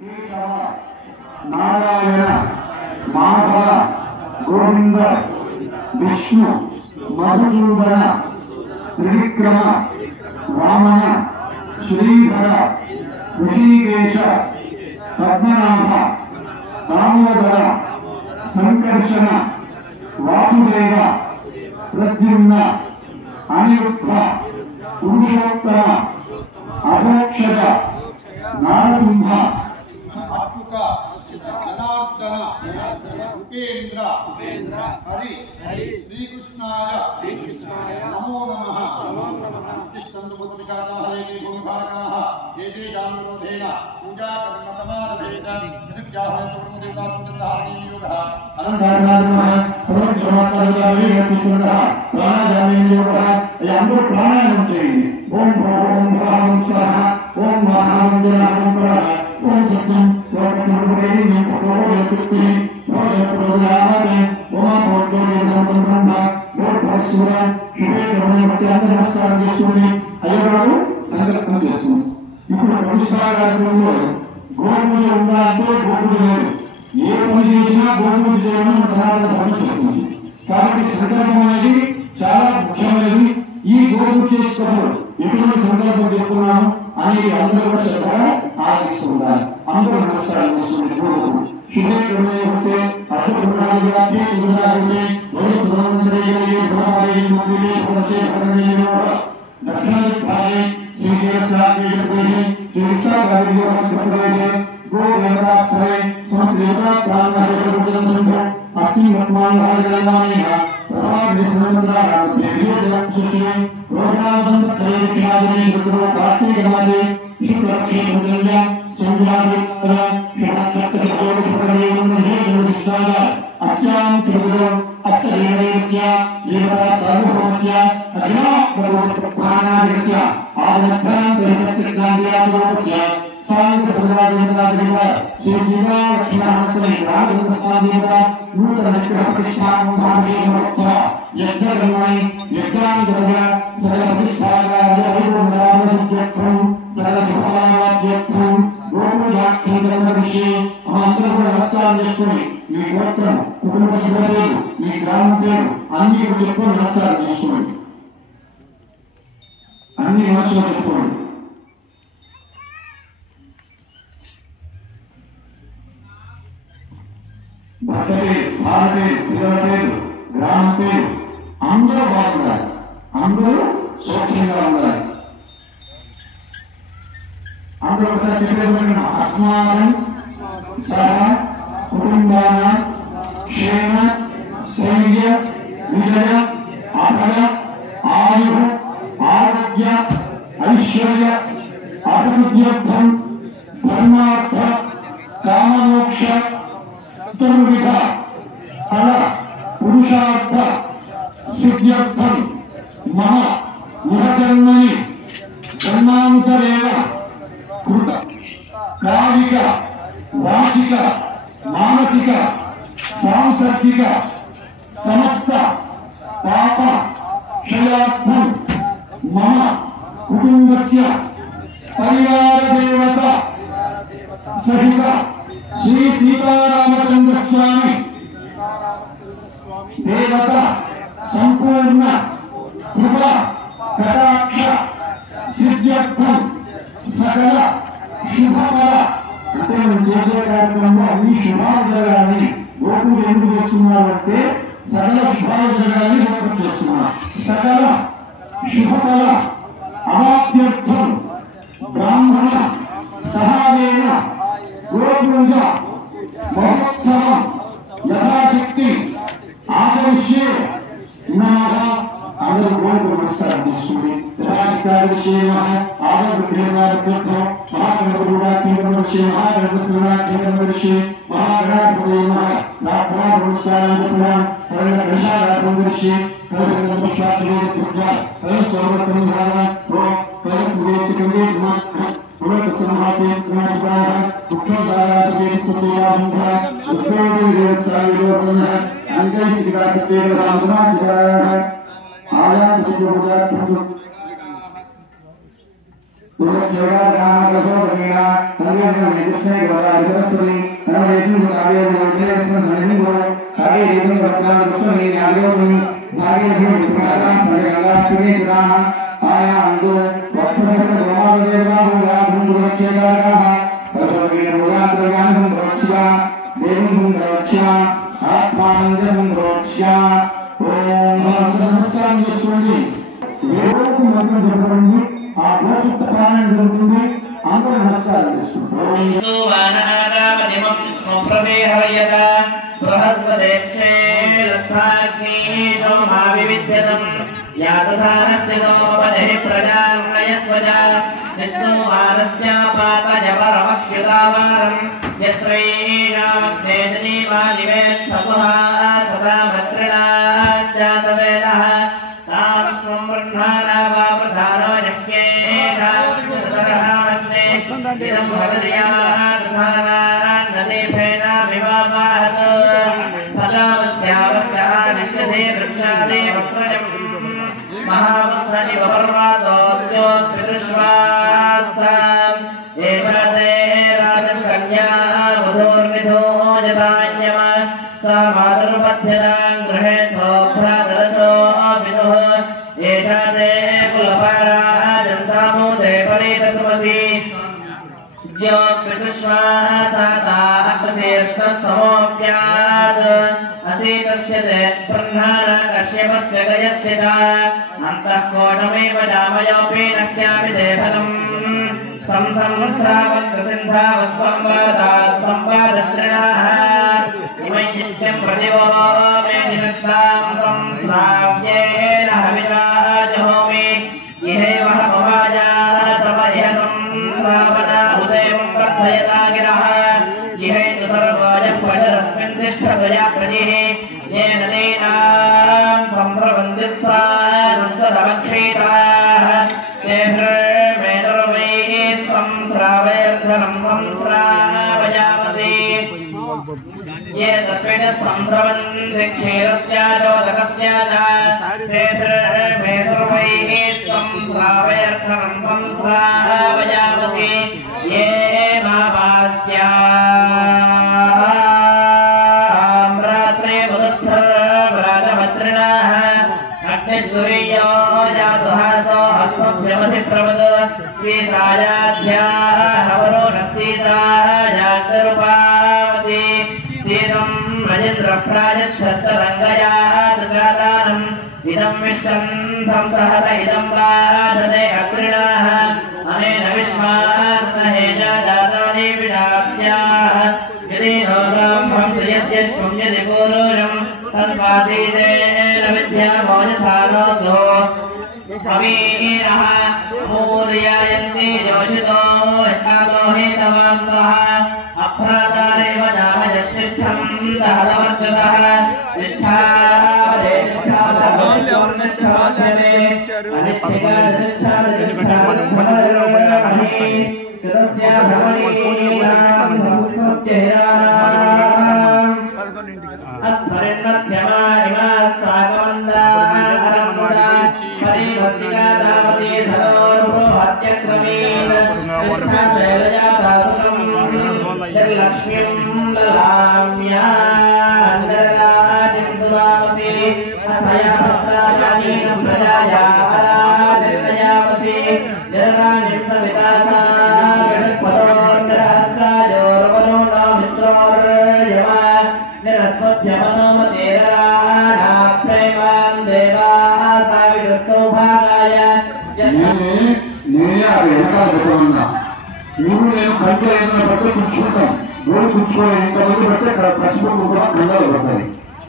केशव नारायण माधव गोविंद विष्णु मधुसूदन त्रिविक्रम वामन श्रीधर ऋषिकेश पद्मनाभ दामोदर संकर्षण वासुदेव प्रद्युम्न अनिरुद्ध पुरुषोत्तम अभोक्षज नारसिंह अच्युत जनार्दन उपेन्द्र हरि श्रीकृष्णाय नमो नमः। हरे भूमिभारकाः ये तेषां विरोधेन पूजा कर्म समारभेत देवतासुन्दरः अनन्तारनाथः सर्वश्रमात्मकः प्राणायामयोगः यन्दो प्राणायामं చేయండి। ఓం ఓం ఓం స్వాహ ఓం మహామంజనాయ ఓం సత్యం ఓం సర్వదే నిపో శక్తి ఓం ప్రోదానే ఓం ఓం బ్రహ్మ ఓం భస్వర శివేశ్వరుని భక్తి నమస్కారం చేసుకొని అయ్యగారు సంకల్పం చేసుకున్నాం। ఇప్పుడు నమస్కారంలో గోపూజ ఉండాలంటే గోపూజ లేదు, ఏ పని చేసినా గోపూజ చేయడం సనాతన ధర్మం చెప్తుంది। కాబట్టి సంకల్పం అనేది చాలా ముఖ్యమైనది। ఈ గోపూజ చేసేటప్పుడు ఎటువంటి సంకల్పం చెప్తున్నాము అనేది అందరూ కూడా శ్రద్ధగా ఆలోచిస్తూ ఉండాలి। అందరూ నమస్కారం చేసుకుని గోపూజ శుభేశ్వరుని భక్తి అద్భుతంగా తీసుకున్నారంటే दक्षिणाय श्रीशैलस्याग्रे श्रीष्ठागारियो मध्यप्रदेशे गोदेवतास्थले समस्तदेवता प्राणनायकपूजनसंघो अस्मिन् वर्तमानकालजनानेन प्रभाविसंबन्धानामध्येभिर्जलसुषिणे रोहिणावसन्तत्रये दक्षिणादिने शुक्रो कार्तीकमासे शुक्लपक्षे भूजन्या संविराजितः शरणक्षत्रशब्दोपशुक्लयोगमन्दिरे अस्यां त्रिपुरो अस्य देवस्य देवता सर्वभौमस्य अखिलात्मभूतप्रधानादिस्य आदिमध्यान्तरस्य ज्ञानदेयातोस्य साङ्गसमुदायदेवता श्री श्रीलक्ष्मीनरसिंह राजदेवता नूतनविग्रहप्रतिष्ठां भावेमोत्सव यज्ञकर्मणि यज्ञान्तर्य सकलप्रतिष्ठायादिवैभवनामसिद्ध्यर्थं सकलशुभकामाद्यर्थं गोपूजाख्यं कर्मविषये अहमन्तरं नमस्कारं చేసుకొని మీ గోత్రం కుటుంబ సభ్యులు మీ గ్రామం పేరు అన్ని చెప్పుకొని నమస్కారం చేసుకోండి। అన్ని మనసులో చెప్పుకోండి। భర్త పేరు, భార్య పేరు, పిల్లల పేరు, గ్రామం పేరు అందరూ బాగుండాలి, అందరూ సౌఖ్యంగా ఉండాలి। అందరూ ఒకసారి చెప్పేది అస్మాకం సహ कुटुंबानां क्षेम स्थैर्य विजय अभय आयु आरोग्य ऐश्वर्य अभिवृद्ध्यर्थं धर्मार्थ काममोक्ष चतुर्विध फल पुरुषार्थ सिद्ध्यर्थं मम इहजन्मनि जन्मान्तरेण कृत कायिक वाचिक मानसिक सांसर्गिक समस्त पाप क्षयार्थं मम कुटुंबस्य परिवार देवता सहित श्री सीतारामचंद्र स्वामी देवता संपूर्ण कृपा कटाक्ष सिद्ध्यर्थं सकल शुभफल అంటే మనం చేసే కార్యక్రమంలో అన్ని శుభాలు జరగాలని గోపూజ ఎందుకు చేస్తున్నారంటే సకల శుభాలు జరగాలని గోపూజ చేస్తున్నారు। సకల శుభఫల అవాప్యర్థం బ్రాహ్మణ సహాయేన గోపూజ మహోత్సవం యథాశక్తి ఆచరిష్యే నమః। అందరూ గోపూజ నమస్కారం చేసుకోండి। యథాశక్తి आदर्भ्यर्थम महागणपति महागणपति महागणाधिपति प्रार्थना नमस्कार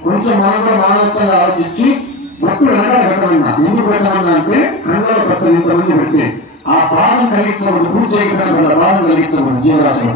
కొంచెం మానవత్వంగా ఆలోచించి మొత్తం వెనకాల పెట్టమన్నా ఎందుకు పెట్టమన్నా అంటే కళ్ళలో పెట్టని ఇంతమంది పెట్టి ఆ బాధను కలిగించమని పూజ చేయకుండా బాధను కలిగించమని జీవరాశులు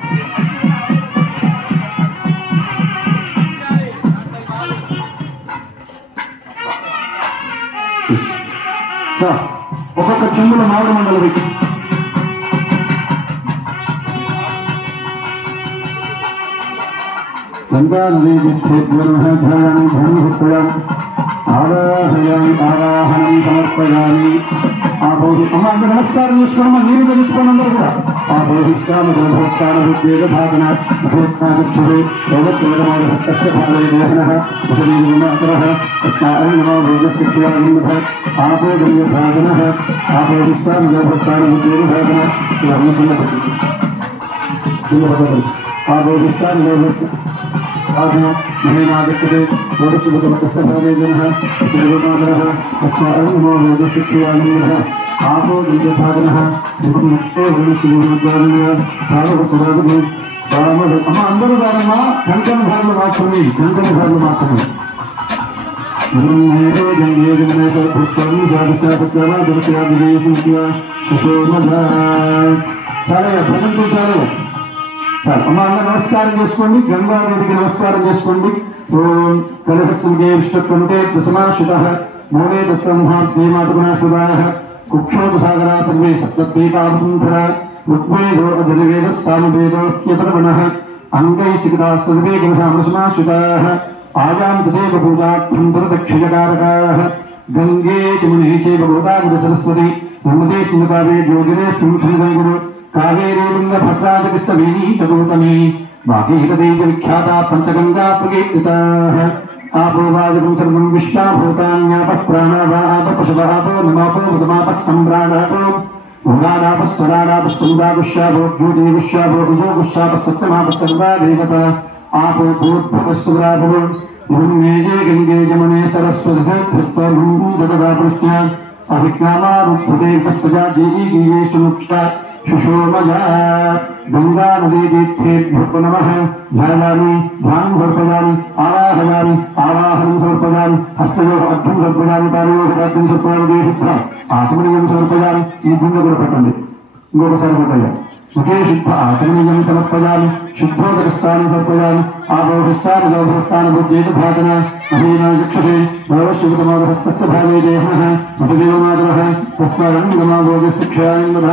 ఒక్కొక్క చెంబుల మామిడి మండలి పెట్టి ఆవాహనం సమర్పయామి. అమ్మ అందరూ నమస్కారం చేసుకోండి. నీరు తెలుసుకోండి అందరూ కూడా. అందరూ కాదమ్మా, కంకణ భాగంలో మాత్రమే, కంకణ భాగంలో మాత్రమే. చాలా ప్రజెంట్ చాలు. అమ్మ అందరూ నమస్కారం చేసుకోండి. గంగాదేవికి నమస్కారం చేసుకోండి. కలహస్సుకే విష్ణుత్వంతే కుసుమాశ్రుత మూలే దత్తమాత్మేమాతగుణాశ్రుతాయ కుక్షోపసాగరా సర్వే సప్తద్వీపావసుంధర ఋగ్వేదో అధర్వేదः సామవేదోऽప్యపరమణः అంగైశిఖితాः సర్వే కలశామృషమాశ్రుతాः ఆయాం తదేవ పూజార్థం ప్రదక్షిణకారకాः గంగే చమునే చైవ గోదావరి సరస్వతి నర్మదే సింధుకావే యోగినేస్మిన్ శ్రీరంగుడు కావేరీ లింగభద్రాజకృష్ణవేణీ చదూతమే భాగీరథైజ విఖ్యాతా పంచగంగా ప్రకీర్తితాః ఆపోవాజకం సర్వం విశ్వాభూతాన్యాపః ప్రాణావాప పశువాపో నమాపో మదమాపः సంభ్రాణాపో భూగాదాపస్వరాడాపస్తందాపుష్యాపో జ్యోతిపుష్యాపో రుజోపుష్యాపస్సప్తమాపः సర్వా దేవత ఆపో భూద్భవస్సురాపో భూమిజే గంగే జమునే సరస్వతి దదదాపృష్ట్యా అభిజ్ఞామారుద్ధతే కస్తజా దేవీ గీయేషు ముఖ్యా సుషోమజా గంగా నదీ తీర్థేభ్యో నమః ధ్యాయామి ధ్యానం సమర్పయామి ఆవాహయామి ఆవాహనం సమర్పయామి హస్తయోః అర్థం సమర్పయామి పాదయోః అర్థం సమర్పయామి ఆత్మనీయం సమర్పయామి. ఈ గుండె కూడా పెట్టండి. ఇంకొకసారి పెట్టాలి. ముఖే శుద్ధ ఆచమనీయం సమర్పయామి శుద్ధోదకస్థానం సమర్పయామి ఆపోహిష్టాన గౌరవస్థాన బుద్ధేతభాతన అహీనా చక్షుషే భవశుభతమోదహస్తస్య భావే దేహః మతదేవమాతరః తస్మాదంగమాగోజస్య క్షయాయంబధ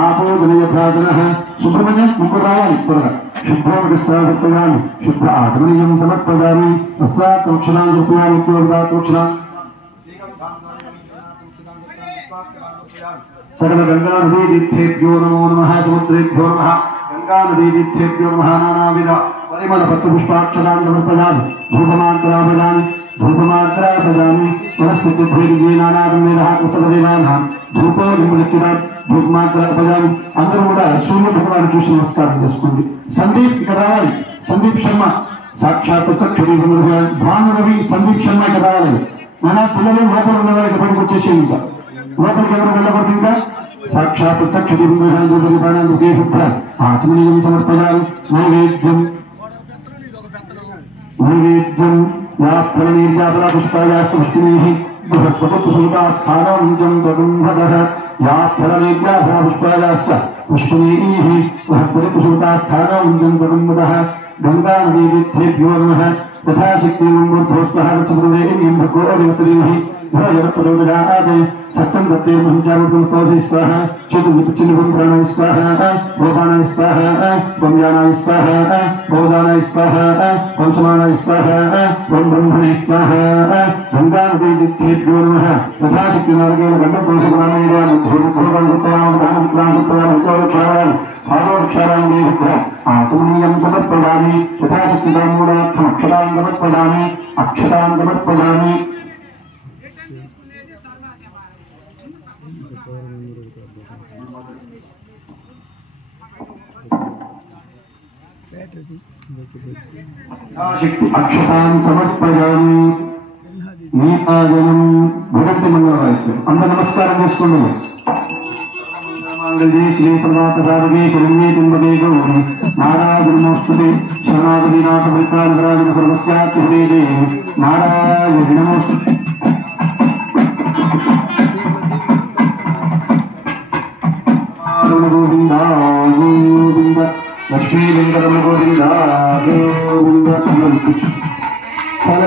ఆపోదనయభాతనః. సుబ్రహ్మణ్యం ముగ్గురు రావాలి త్వరగా. శుద్ధోదకస్థానం సమర్పయామి శుద్ధ ఆచమనీయం సమర్పయామి వస్త్రాక్షణాన్ని సమర్పయామి తోక్షణ సకల గంగా నదీ తీర్థేభ్యో నమో నమః సముద్రేభ్యో నమః గంగా నదీ తీర్థేభ్యో నమః నానావిధ పరిమళ పత్ర పుష్పాక్షరాన్ని సమర్పయామి ధూపమాత్రాభజామి ధూపమాత్రాభజామి వనస్పతిభ్యే నానాగమ్యః కుశలదేవానాం ధూపో నిములికిరా ధూపమాత్రాభజామి. అందరూ కూడా సూర్య భగవాన్ని చూసి నమస్కారం చేసుకోండి. సందీప్ ఇక్కడ రావాలి. సందీప్ శర్మ సాక్షాత్ భానురవి సందీప్ శర్మ ఇక్కడ రావాలి. మన పిల్లలు లోపల ఉన్న వారికి బయటకు వచ్చేసి ఇంకా లోపలికి ఎవరు వెళ్ళకూడదు. ఇంకా సాక్షాత్ ఆత్మనీయం సమర్పయామి. నైవేద్యం నైవేద్యం యాఫలనీర్యాఫలపుష్పాయాస్తృష్టినీః బృహస్పతిసుతాస్థానం తగుంభతః యాఫలనీర్యాఫలపుష్పాయాశ్చ పుష్పినీః బృహస్పతిసుతాస్థానం తగుంభతః. గంగా నదీ తీర్థేభ్యో నమః యథాశక్తి మూర్ధోస్వః చతుర్వేదీయం భగో దివసరీః భజనపదోదయాదే సత్యం దత్తేర్మహించారుతం స్తోసి స్వాహ చిన్నుం ప్రాణాయ స్వాహ భోగానాయ స్వాహ గమ్యానాయ స్వాహ భోగానాయ స్వాహ వంశమానాయ స్వాహ బ్రహ్మణే స్వాహ. గంగా నదీ తీర్థేభ్యో నమః యథాశక్తి మార్గేణ గంగోపంసమానాన్ని ఆత్మనీయం సమర్పయామి యథాశక్తి మూఢాక్షరాన్ సమర్పయామి అక్షరాన్ సమర్పయామి. శక్తి అక్షతాన్ని సమర్పయామి. నీపాజనం భగంతి మంగళవాయిద్యం. అందరూ నమస్కారం చేసుకోండి. శ్రీ సర్వార్థసాధకే శరణ్యే త్ర్యంబకే గౌరీ నారాయణమోస్తుతే శరణాగతినాథ పరిత్రాణపరాయణ సర్వస్యాస్తి హరే దేవి నారాయణ నమోస్తుతే. గోవింద గోవింద లక్ష్మీ వెంకటరమ గోవింద గోవింద. చాలా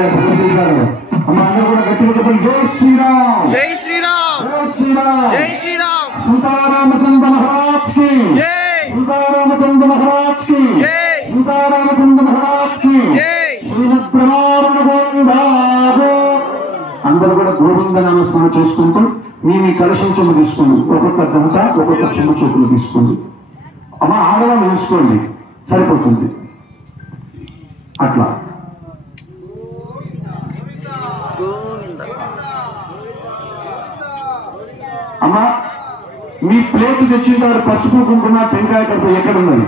అమ్మ అందరూ కూడా గట్టిగా చెప్పండి. జై శ్రీరామ్, జై శ్రీరామ్, జై శ్రీరామ్. జై శ్రీరామ్ సీతారామచంద్ర మహారాజ్ కి జై సీతారామచంద్ర మహారాజ్ కి జై సీతారామచంద్ర మహారాజ్ కి జై శ్రీమద్రమారణ గోవిందాగో. అందరూ కూడా గోవింద నామస్మరణ చేసుకుంటూ మీ కలశం చెమ్ము తీసుకోండి. ఒక్కొక్క జంట ఒక్కొక్క చెమ్ము చేతులు తీసుకోండి. అమ్మ ఆడవాళ్ళు వేసుకోండి, సరిపోతుంది. అట్లా అమ్మా మీ ప్లేట్ తెచ్చిన వారు పసుపు కుంకుమ టెంకాయ కడుపు ఎక్కడున్నది?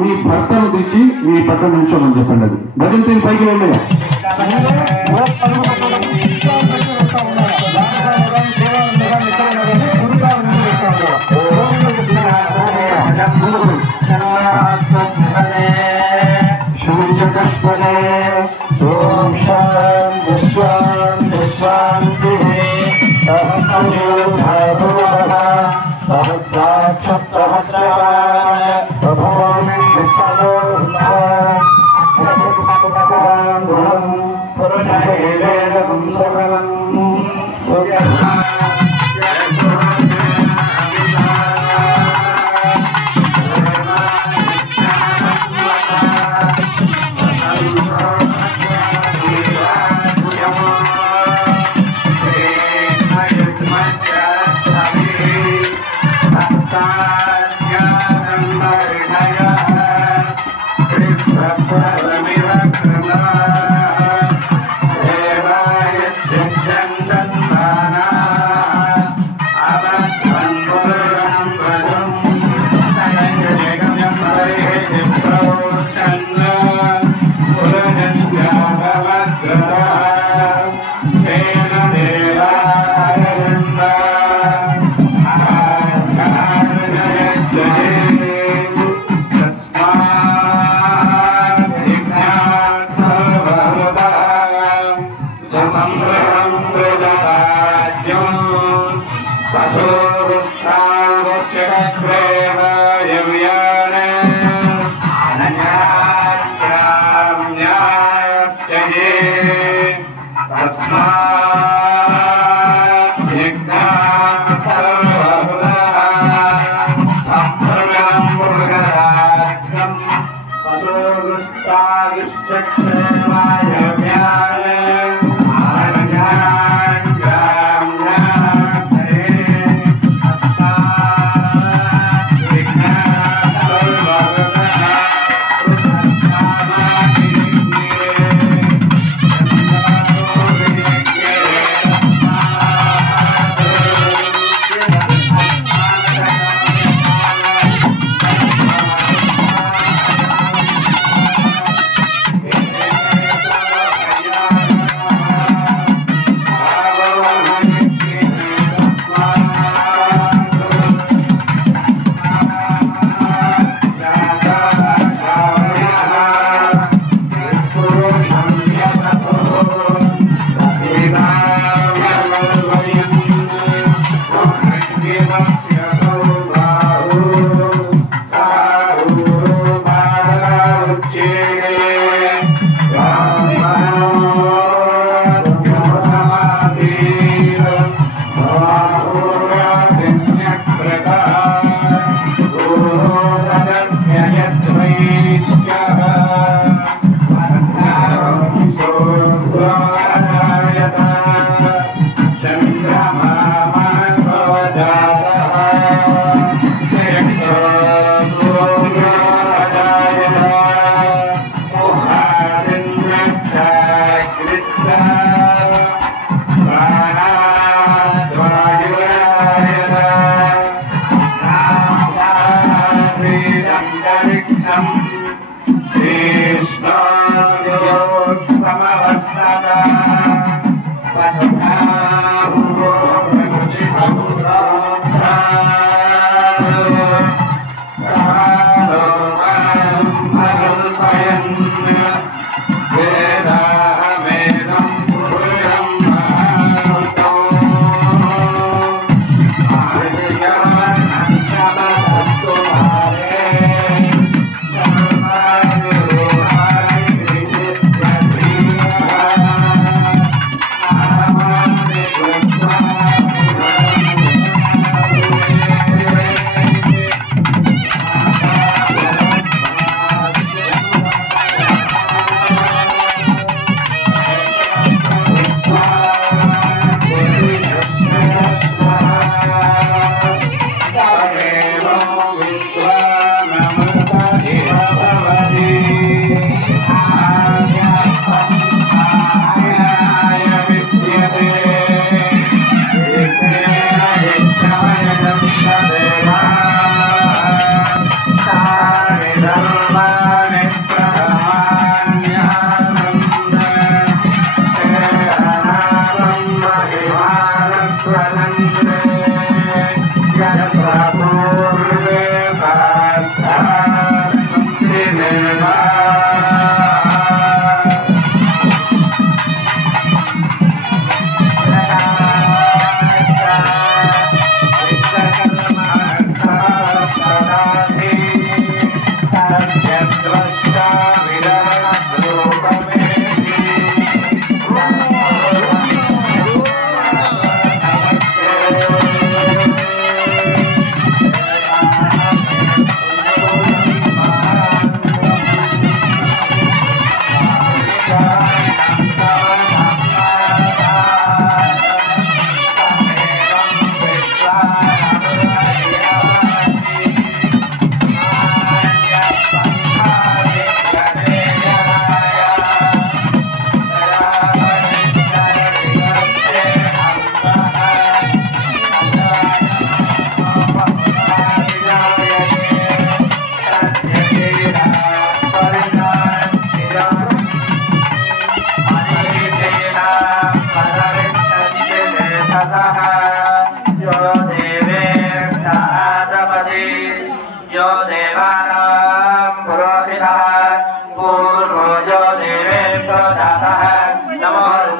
మీ భర్తను తెచ్చి మీ పక్కన నుంచోమని చెప్పండి. అది భజంతి పైకి వెళ్ళే ఓం శాంతి శాంతి శాంతి సహస్రాక్ష సహస్రాయ ప్రభామి పురుషేదం సకలం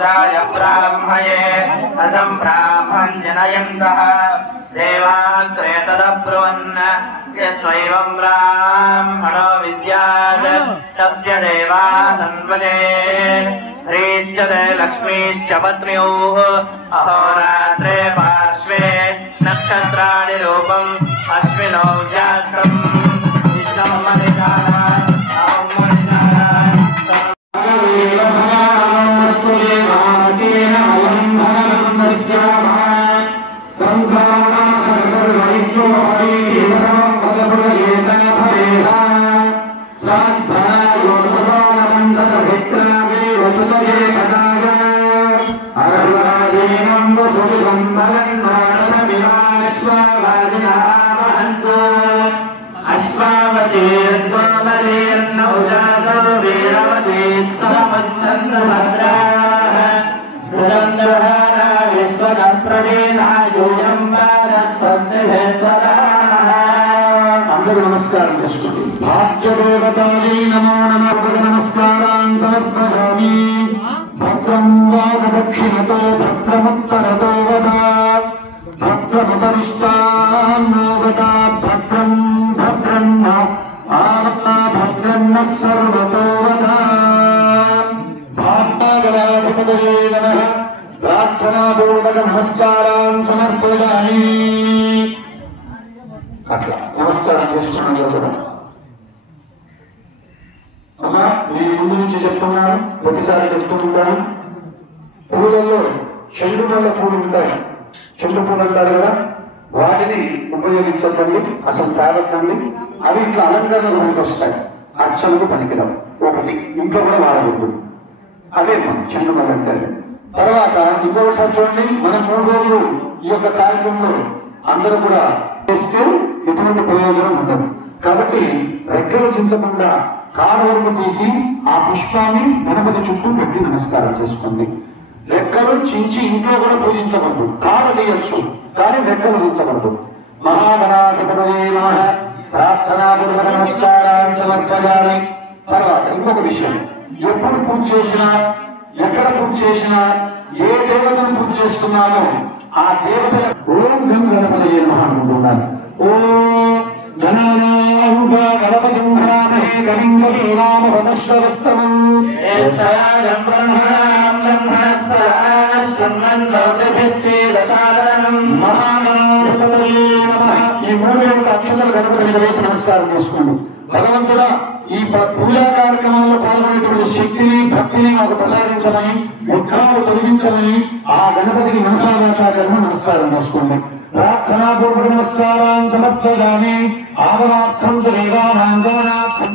भूताय ब्राह्मये असं ब्राह्मञ्जनयन्तः देवाग्रे तदब्रुवन् यस्वैवं ब्राह्मणो विद्यात् तस्य देवा सन्वदे ह्रीश्च ते लक्ष्मीश्च पत्न्योः अहोरात्रे पार्श्वे नक्षत्राणि रूपम् अश्विनौ जातम् विष्णौ मणिकारा నమస్కారం చేసుకోండి. భాగ్యదేవతాయై నమో నమః నమస్కారాన్ సమర్పయామి. భద్రం వాగదక్షిణతో భద్రముత్తరతో వద భద్రముపరిష్టాన్నో వద భద్రం భద్రం భద్రం సర్వతో వద. భాగ్యగణాధిపతయే నమః ప్రార్థనాపూర్వక నమస్కారాన్ సమర్పయామి. అట్లా నమస్కారం చేసుకున్నాను కదా అమ్మా. నేను ముందు నుంచి చెప్తున్నాను, ప్రతిసారి చెప్తూ ఉంటాను. పూలలో చెండు మల్ల పూలు ఉంటాయి, చెండు పూలు అంటారు కదా, వాటిని ఉపయోగించకండి, అసలు తేవకండి. అవి ఇట్లా అలంకరణ వస్తాయి, అర్చనకు పనికిరావు. ఒకటి ఇంట్లో కూడా వాడకూడదు. అదే చెండు మల్ల అంటారు. తర్వాత ఇంకొకసారి చూడండి, మనం 3 రోజులు ఈ యొక్క కార్యక్రమంలో అందరూ కూడా చేస్తే ఎటువంటి ప్రయోజనం ఉండదు. కాబట్టి రెక్కలు చించకుండా కాడ వరకు తీసి ఆ పుష్పాన్ని గణపతి చుట్టూ పెట్టి నమస్కారం చేసుకోండి. రెక్కలు చించి ఇంట్లో కూడా పూజించకూడదు, కాడ తీయచ్చు కానీ రెక్కలు చించకూడదు. మహాగణాధిపతయే నమః ప్రార్థనాపూర్వక నమస్కారాన్ని సమర్పయామి. తర్వాత ఇంకొక విషయం, ఎప్పుడు పూజ చేసినా, ఎక్కడ పూజ చేసినా, ఏ దేవతను పూజ చేస్తున్నామో ఆ దేవత ఓం గం గణపతయే నమః అనుకుంటున్నాను. ఓం గణపతిం హరామహే కవిం కవీనామ వనశ్వరస్తమం మహాగణాధిపతయే నమః. ఈ 3 అక్షతలు గణపతి మీద వేసి నమస్కారం చేసుకోండి. భగవంతుడా, ఈ పూజా కార్యక్రమాల్లో పాల్గొనేటువంటి శక్తిని, భక్తిని మాకు ప్రసాదించమని, విఘ్నాలు తొలగించమని ఆ గణపతికి మనసాదాచార్యము నమస్కారం చేసుకోండి. ప్రార్థనాపూర్వక నమస్కారాన్ని సమర్పయామి. ఆవరార్థం దేవానాం గమనార్థం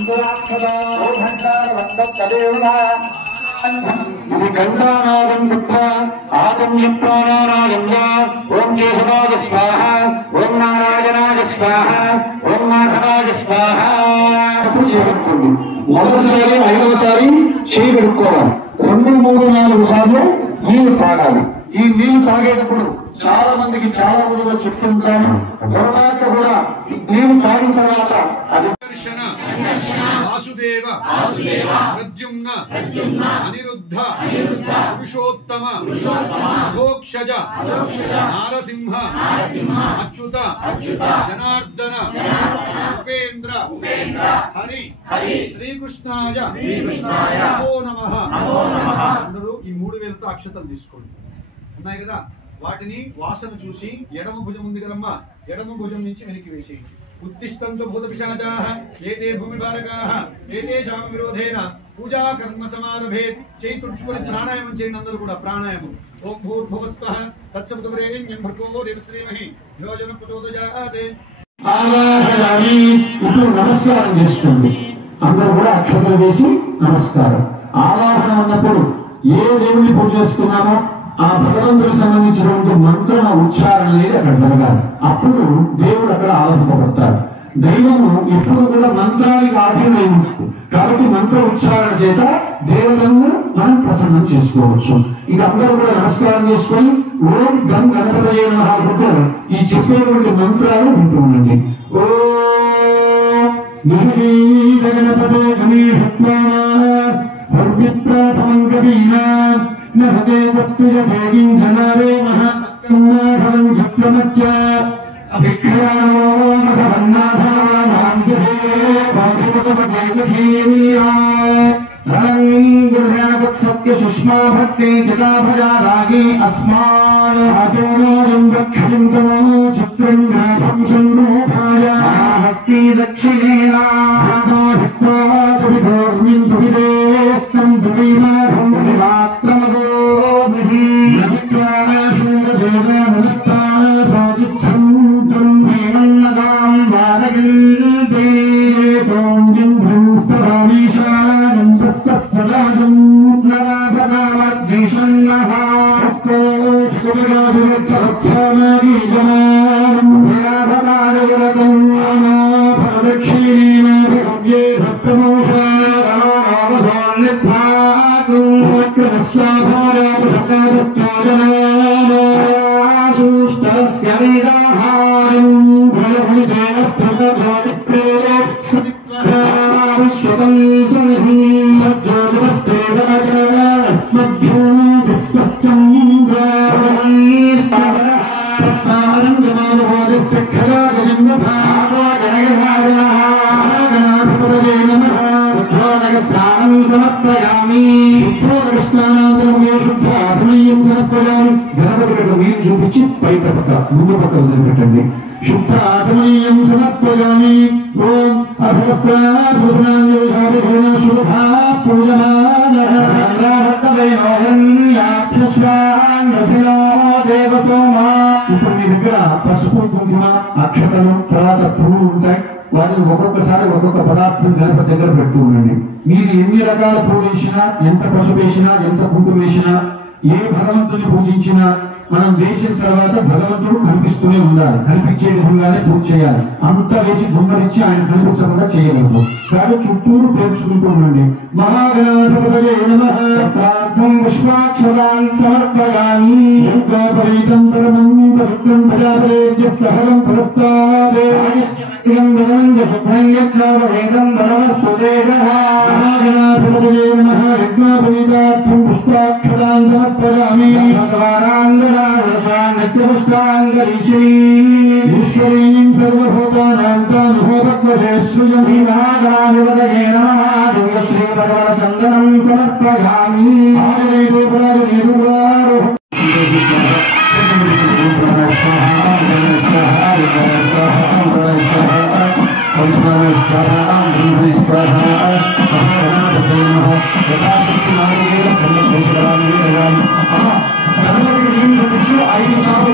ఇది గంగానాదం పుత్ర ఆగమ్య ప్రాణానాగమ్య. ఓం కేశవాయ స్వాహ, ఓం నారాయణాయ స్వాహ, ఓం మాధవాయ స్వాహ. చేయబెట్టుకోండి. మొదటిసారి 5వసారి చేయబెట్టుకోవాలి. 2, 3, 4 సార్లు నీళ్లు తాగాలి. ఈ నీళ్లు తాగేటప్పుడు చాలా మందికి చాలా ఊళ్ళో చెప్తుంటాను. తర్వాత కూడా నీళ్లు తాగిన తర్వాత అది వాసుదేవ ప్రద్యుమ్న అనిరుద్ధ పురుషోత్తమ అధోక్షజ నారసింహ అచ్యుత జనార్దన ఉపేంద్ర హరి శ్రీకృష్ణాయ నమో నమః. అందరూ ఈ 3000తో అక్షతలు తీసుకోండి. ఉన్నాయి కదా, వాటిని వాసన చూసి ఎడమ భుజం ఉంది కదమ్మా, ఎడమ భుజం నుంచి వెనక్కి వేసేయండి. ఉత్తిష్టంతు భూత పిశాచాః ఏతే భూమి భారకాః ఏతేషాం విరోధేన పూజా కర్మ సమారభేత్. చేయి తుడుచుకొని ప్రాణాయామం చేయండి. అందరూ కూడా ప్రాణాయామం. ఓం భూర్భువస్వః తత్సవితుర్వరేణ్యం భర్గో దేవశ్రీమహి యోజన ప్రచోదయాత్. ఇప్పుడు నమస్కారం చేసుకోండి. అందరూ కూడా అక్షతలు వేసి నమస్కారం. ఆవాహన అన్నప్పుడు ఏ దేవుడిని పూజ చేస్తున్నామో ఆ భగవంతుడికి సంబంధించినటువంటి మంత్ర ఉచ్చారణ అనేది అక్కడ జరగాలి. అప్పుడు దేవుడు అక్కడ ఆలోచింపబడతాడు. దైవము ఎప్పుడు కూడా మంత్రానికి ఆధీనమై ఉంటుంది. కాబట్టి మంత్ర ఉచ్చారణ చేత దేవతలను మనం ప్రసన్నం చేసుకోవచ్చు. ఇక అందరూ కూడా నమస్కారం చేసుకొని ఓం గం గణపతయే నమః అనుకుంటూ ఈ చెప్పేటువంటి మంత్రాలు వింటూ ఉండండి. ఓం గణపతే గణేశత్వానా భవ్యప్రాథమం కవీనా नभते तत्त्वजते किञ्जनारे महत्कम्माधवं क्षत्रमच्च अभिक्रियाणो मधवन्नाथानां जते बाधिपसपते सखीमीयाय धनङ्गुरुभ्यावत्सत्य सुष्मा भक्ते चिता भजा रागी अस्मान् आतोनारं दक्षिणं तमो चित्रं ग्राफं सन्रूपाय हस्ति दक्षिणेन हित्वा कविधोर्मिं तुविदेस्तं तुवीमाधं निवात्रमदोभिः नजित्वाशूरदेवानदत्ता साजित्सन्तं हेमन्नदां वादयन्ते तोण्यं धंस्तरामीशानन्दस्तस्पदाजं नराधसामद्विषन्नः हस्तो शिवराधिवत्सवत्सामागीजमानं निराधसाजगरतं नानाफलदक्षिणेन भव्ये सप्तमोषानोऽवसोन्निभातु वक्रमस्वाभारापसकादस्ताजनाशुष्टस्य वेदाहारं फलफलितेऽस्त्रपदादिप्रेयत्सविश्वतं सुनिधिं सद्योतमस्ते अस्मभ्यो विस्मच्चन्द्रस्मारङ्गमानभोजस्य खलागजन्मभावो जनयभाजनः गणाधिपतये नमः शुद्धोदकस्नानं समर्पयामि शुद्धोदकस्नानान्तरमुगे शुद्धात्मनीयं समर्पयामि గణపతికి మీరు చూపించి పైట పక్క ముందు పక్క వదిలిపెట్టండి శుద్ధ ఆత్మనీయం సమర్పయామి ఓం అభస్త్రాసుసనాన్యవిధాభిధేన శుభా పూజమానః ఇప్పుడు మీ దగ్గర పసుపు కుంకుమ అక్షతలు తర్వాత పువ్వులు ఉంటాయి వాటిని ఒక్కొక్కసారి ఒక్కొక్క పదార్థం గణపతి దగ్గర పెడుతూ ఉండండి మీరు ఎన్ని రకాల పువ్వులు వేసినా ఎంత పసుపు వేసినా ఎంత కుంకుమ వేసినా ఏ భగవంతుని పూజించినా మనం వేసిన తర్వాత భగవంతుడు కనిపిస్తూనే ఉండాలి కనిపించే విధంగానే పూజ చేయాలి అంతా వేసి గుమ్మరించి ఆయన కనిపించకుండా చేయగలరు కాబట్టి చుట్టూరు పేర్చుకుంటూ ఉండండి మహాగణాధిపతయే నమః శ్రాద్ధం పుష్పాక్షరాన్ సమర్పయామి యోగాపరీతం పరమం పవిత్రం ప్రజాపరేభ్య సహరం పురస్తాదే వేదం బలవస్తుదేహః మహాగణాధిపతయే నమః యజ్ఞోపవీతార్థం పుష్పాక్షరాన్ సమర్పయామి ఈశ్వరీం సర్వభూతానాం తానుభవత్వదే శ్రీమహాగణాధిపతయే నమః శ్రీ భగవత చందనం సమర్పయామి ఐదు సార్లు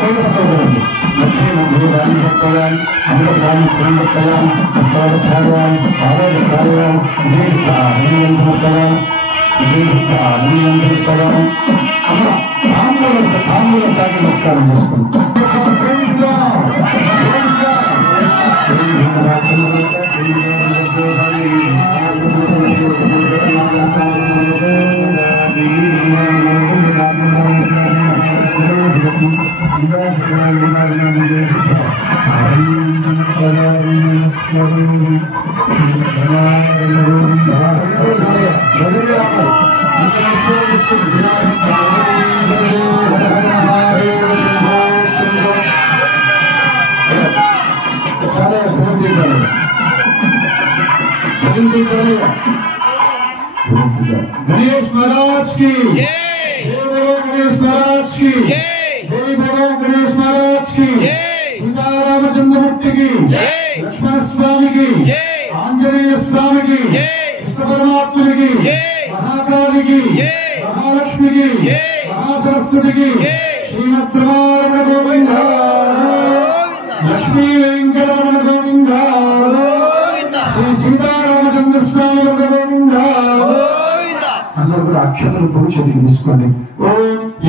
బయటపడతాడు నమస్కారం చేసుకుంటాం गणेश महाराज की जय बोलो गणेश महाराज की जय बोलो गणेश महाराज की सीतारामचंद्रमूर्ति की लक्ष्मण स्वामी की आंजनेय स्वामी की कृष्ण परमात्मा की महाकाली की महालक्ष्मी की महासरस्वती की श्रीमद्रमारमण गोविंद लक्ष्मी वेंकटरमण गोविंद श्री सीतारामचंद्र स्वामी गोविंद అందరూ కూడా అక్షతలు పూజ తీసుకోండి ఓం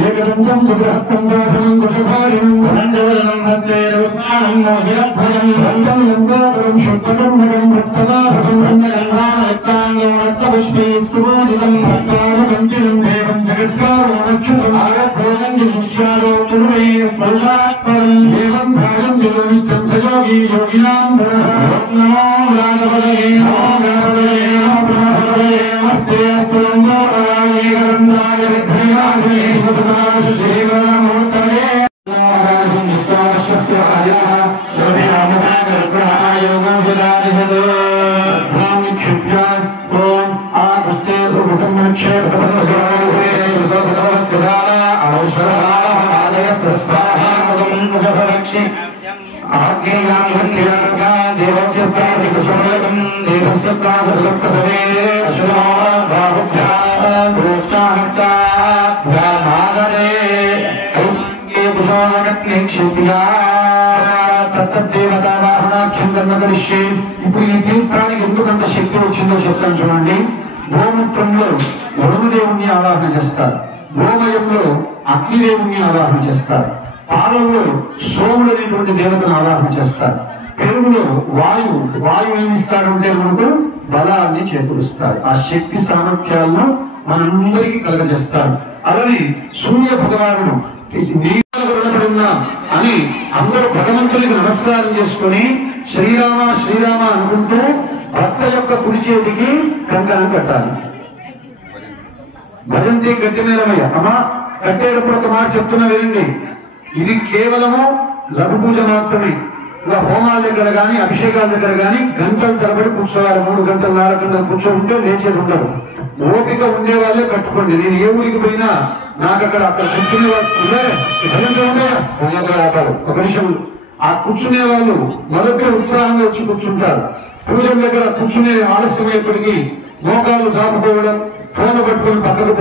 ఏకదంతం చతురహస్తం దాసనం వృషభారిణం నందవదనం హస్తే రూపాణం మోహిరధ్వజం నందం లంబోదరం శుద్ధకర్మకం భక్తదాసం నందగంధానవృత్తాంగం రక్తపుష్పై సుమోదితం భక్తానుకంఠినం దేవం జగత్కారణమచ్యుతం ఆగభోజం శిష్యాలో పురువే పురుషాత్పరం దేవం ధారం జలో నిత్యం సయోగి యోగినాం నమః నమో గణపతయే నమో గణపతయే నమో గణపతయే నమస్తే అస్తు లంబోదరాయ ఏకదంతాయ విద్మహే स्वरालयस्य स्वाहामुदं वृषभवक्षि आज्ञेयां शक्तिरर्गा देवस्य प्रातिकुशोदकं देवस्य प्रासुरप्रसवे अश्वनो बाहुभ्यां रोष्टाहस्ताभ्यामादरे ऐक्ये कुशोदकनिक्षिप्या తత్తదేవతావాహనాఖ్యం కర్మ కరిష్యే. ఇప్పుడు ఈ తీర్థానికి ఎందుకంత శక్తి వచ్చిందో చెప్తాను చూడండి. గోమూత్రంలో వరుణదేవుణ్ణి ఆవాహన చేస్తారు, గోమయంలో అగ్నిదేవుణ్ణి ఆవాహన చేస్తారు, పాలంలో సోముడు అనేటువంటి దేవతను ఆవాహన చేస్తారు, పెరుగులో వాయువు ఏమిస్తాడంటే మనకు బలాన్ని చేకూరుస్తాడు, ఆ శక్తి సామర్థ్యాలను మనందరికీ కలగజేస్తాడు. అలానే సూర్య భగవానుడు అని అందరూ భగవంతునికి నమస్కారం చేసుకుని శ్రీరామ శ్రీరామ అనుకుంటూ భర్త యొక్క కుడి చేతికి కంకణం కట్టాలి. భజంతి గట్టిమేరమయ్య అమ్మా కట్టేటప్పుడు ఒక మాట చెప్తున్నా వినండి. ఇది కేవలము లఘు పూజ మాత్రమే. ఇలా హోమాల దగ్గర కానీ అభిషేకాల దగ్గర కానీ గంటల తరబడి కూర్చోవాలి. 3 గంటలు 4 గంటలు కూర్చోంటే లేచేది ఉండదు. ఓపిక ఉండే వాళ్ళే కట్టుకోండి. నేను ఏ ఊరికి పోయినా నాకు అక్కడ కూర్చునే వాళ్ళు ఒక నిమిషం ఆ కూర్చునే వాళ్ళు మొదట్లో ఉత్సాహంగా వచ్చి కూర్చుంటారు. పూజల దగ్గర కూర్చునే ఆలస్యమైనప్పటికీ మోకాలు చాపుకోవడం, ఫోన్ పట్టుకుని పక్కకు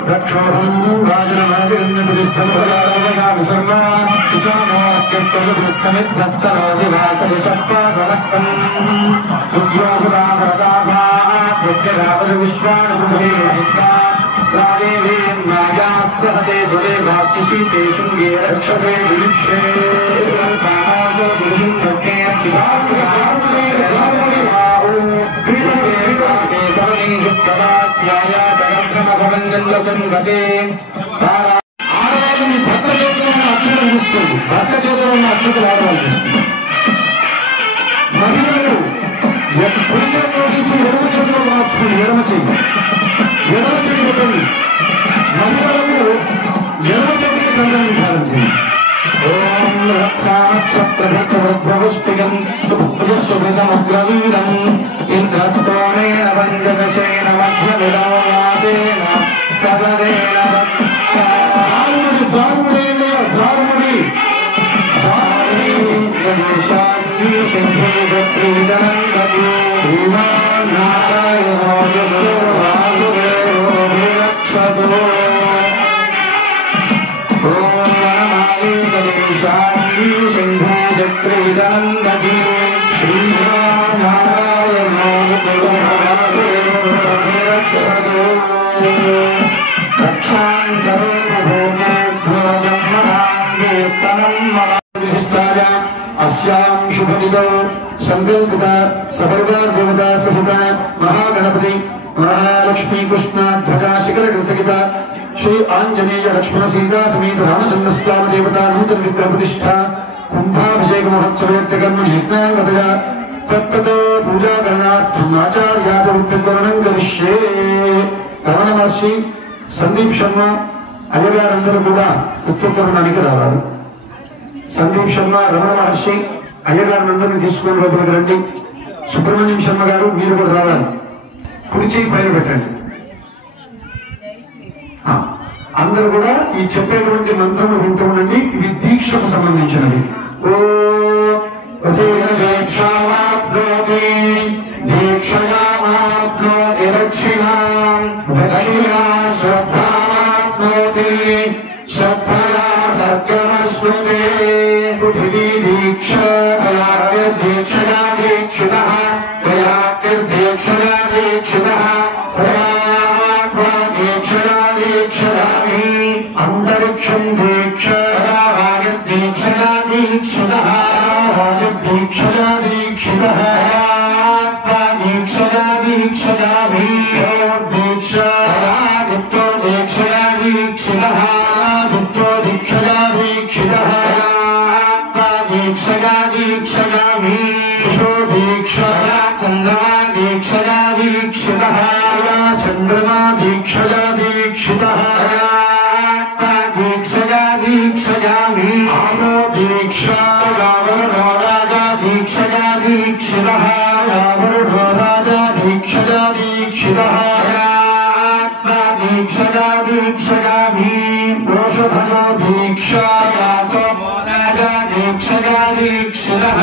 ఆడవాళ్ళు మీ భర్త చేతిలో ఉన్న అక్షతలు తీసుకోండి. భర్త చేతిలో ఉన్న అక్షతలు ఆడవాళ్ళు తీసుకోండి. మహిళలు కుడి చేతిలో నుంచి ఎడమ చేతిలో మార్చుకోండి. ఎడమ చేయి పెట్టండి. మహిళలకు ఎడమ చేతికి కంకణం ధారణ చేయండి. ఓం రక్షాక్షత్రభృతవృద్ధవష్టికం తుపుష్యమృతమగ్రవీరం ఇంద్రస్తోమేన వంజదశేన మధ్యమిరాతేన సదరేణ జారుముడి अस्यां शुभनिधौ संकल्पिता सपरिवार देवता सहिता महागणपति महालक्ष्मी कृष्णाध्वजा शिखर सहिता श्री आंजनेय लक्ष्मण सीता समेत रामचंद्र स्वामी देवता नूतन विग्रह प्रतिष्ठा कुंभाभिषेक महोत्सव कर्म यज्ञांगतया तत्तो पूजा करणार्थम आचार्यादुक्तवर्णं करिष्ये. రమణ మహర్షి, సందీప్ శర్మ అయ్యగారందరూ కూడా ఉత్తరవర్ణానికి రావాలి. సందీప్ శర్మ, రమణ మహర్షి అయ్యగారినందరినీ తీసుకుని లోపలికి రండి. సుబ్రహ్మణ్యం శర్మ గారు మీరు కూడా రావాలి. కుడి చేయి పైన పెట్టండి. అందరూ కూడా ఈ చెప్పేటువంటి మంత్రము వింటూ ఉండండి. ఇవి దీక్షకు సంబంధించినవి. పృథివీ దీక్షగా దీక్షితః దీక్షగా దీక్షితః अंतरिक्षं दीक्षया दीक्षया दीक्षितः दीक्षया दीक्षितः दीक्षया दीक्षयामि दीक्षयादित्यो दीक्षया दीक्षितः दित्यो दीक्षया दीक्षितः दीक्षया दीक्षयामि दिशो दीक्षया चन्द्रमा दीक्षया दीक्षितः चन्द्रमा दीक्षया दीक्षितः दीक्षयामि आमो दीक्षा रावणो राजा दीक्षया दीक्षितः रावणो राजा दीक्षया दीक्षितः दीक्षया दीक्षयामि वृषभो दीक्षायासो राजा दीक्षया दीक्षितः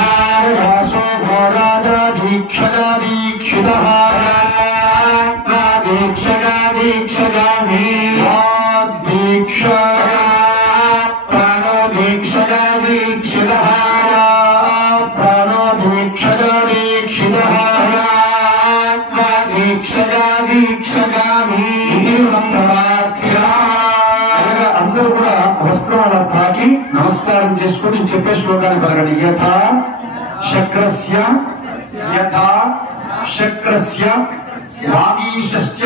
रासो राजा दीक्षया दीक्षितः आत्मा दीक्षया दीक्षयामि दीक्षा प्राणो दीक्षया दीक्षितः प्राणो दीक्षया दीक्षितः आत्मा दीक्षया दीक्षयामि संप्रार्थ्या అందరూ కూడా వస్త్రాల తాకి నమస్కారం చేసుకొని చెప్పే శ్లోకాన్ని పలకండి. యథా శక్రస్య యథా శక్రస్య వాగీశశ్చ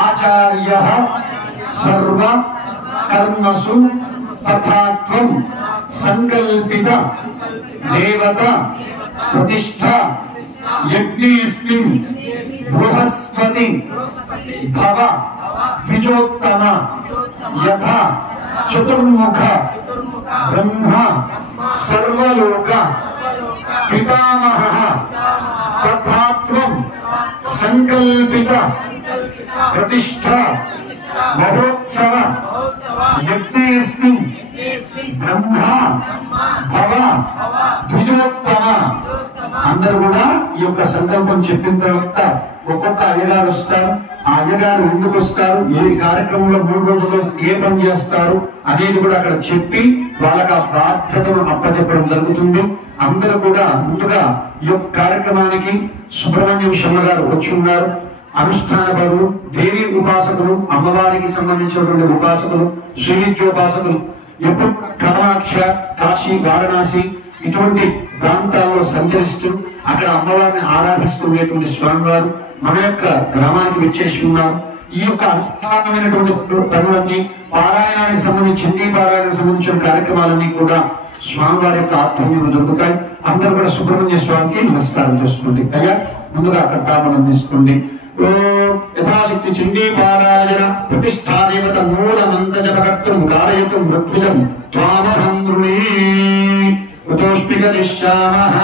ఆచార్యః సర్వ కర్మసు తథాత్వం సంకల్పిత దేవత ప్రతిష్ఠ యజ్ఞేస్మిన్ బృహస్పతి భవ ద్విజోత్తమ యథా చతుర్ముఖ బ్రహ్మ సర్వలోక పితామహః తథాత్వం సంకల్పిత ప్రతిష్ఠ మహోత్సవ యజ్ఞేస్మిన్ బ్రహ్మ భవ ద్విజోత్తమ. అందరూ కూడా ఈ యొక్క సంకల్పం చెప్పిన తర్వాత ఒక్కొక్క అయ్యగారు వస్తారు. ఆ అయ్యగారు ఎందుకు వస్తారు, ఏ కార్యక్రమంలో 3 రోజుల్లో ఏ పని చేస్తారు అనేది కూడా అక్కడ చెప్పి వాళ్ళకి ఆ బాధ్యతను అప్పచెప్పడం జరుగుతుంది. అందరూ కూడా ముందుగా ఈ యొక్క కార్యక్రమానికి సుబ్రహ్మణ్యం శర్మ గారు వచ్చి ఉన్నారు. అనుష్ఠాన పరులు, దేవీ ఉపాసకులు, అమ్మవారికి సంబంధించినటువంటి ఉపాసకులు, శ్రీ విద్యోపాసకులు, ఎప్పుడు కామాఖ్య, కాశీ, వారణాసి ఇటువంటి ప్రాంతాల్లో సంచరిస్తూ అక్కడ అమ్మవారిని ఆరాధిస్తుండేటువంటి స్వామివారు మన యొక్క గ్రామానికి విచ్చేసి ఉన్నారు. ఈ యొక్క అనుష్ఠానమైనటువంటి పనులన్నీ, పారాయణానికి సంబంధించి, హిందీ పారాయణానికి సంబంధించిన కార్యక్రమాలన్నీ కూడా స్వామివారి యొక్క ఆధ్వర్యంలో దొరుకుతాయి. అందరూ కూడా సుబ్రహ్మణ్య స్వామికి నమస్కారం చేసుకోండి. అయ్యా ముందుగా అక్కడ తాపనం తీసుకోండి. యథాశక్తి చండీ పారాయణ ప్రతిష్టాదేవత మూలమంత జపకర్తం కారయతం మృత్విజం త్వామహం రుణీ ఉతోష్పిగరిష్యామః.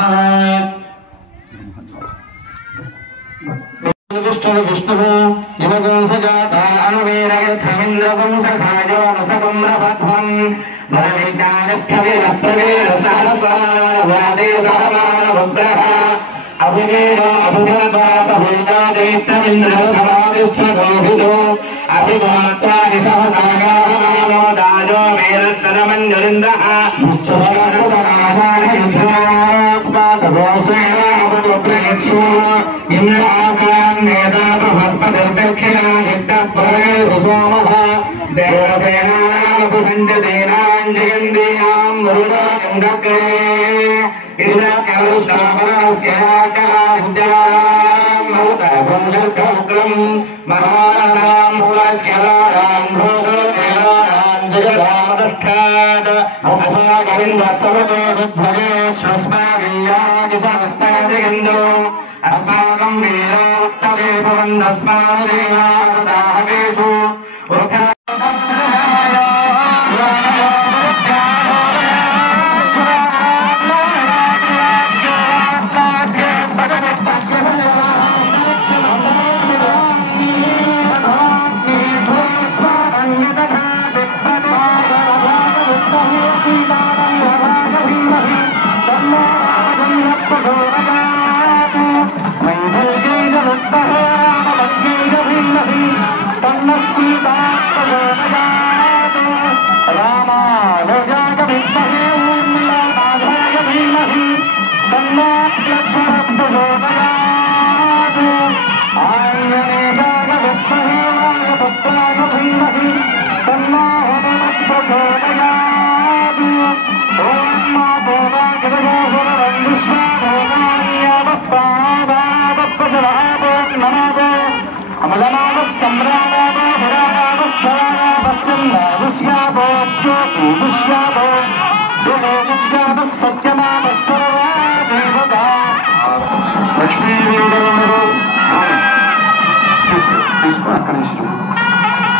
విష్ణువు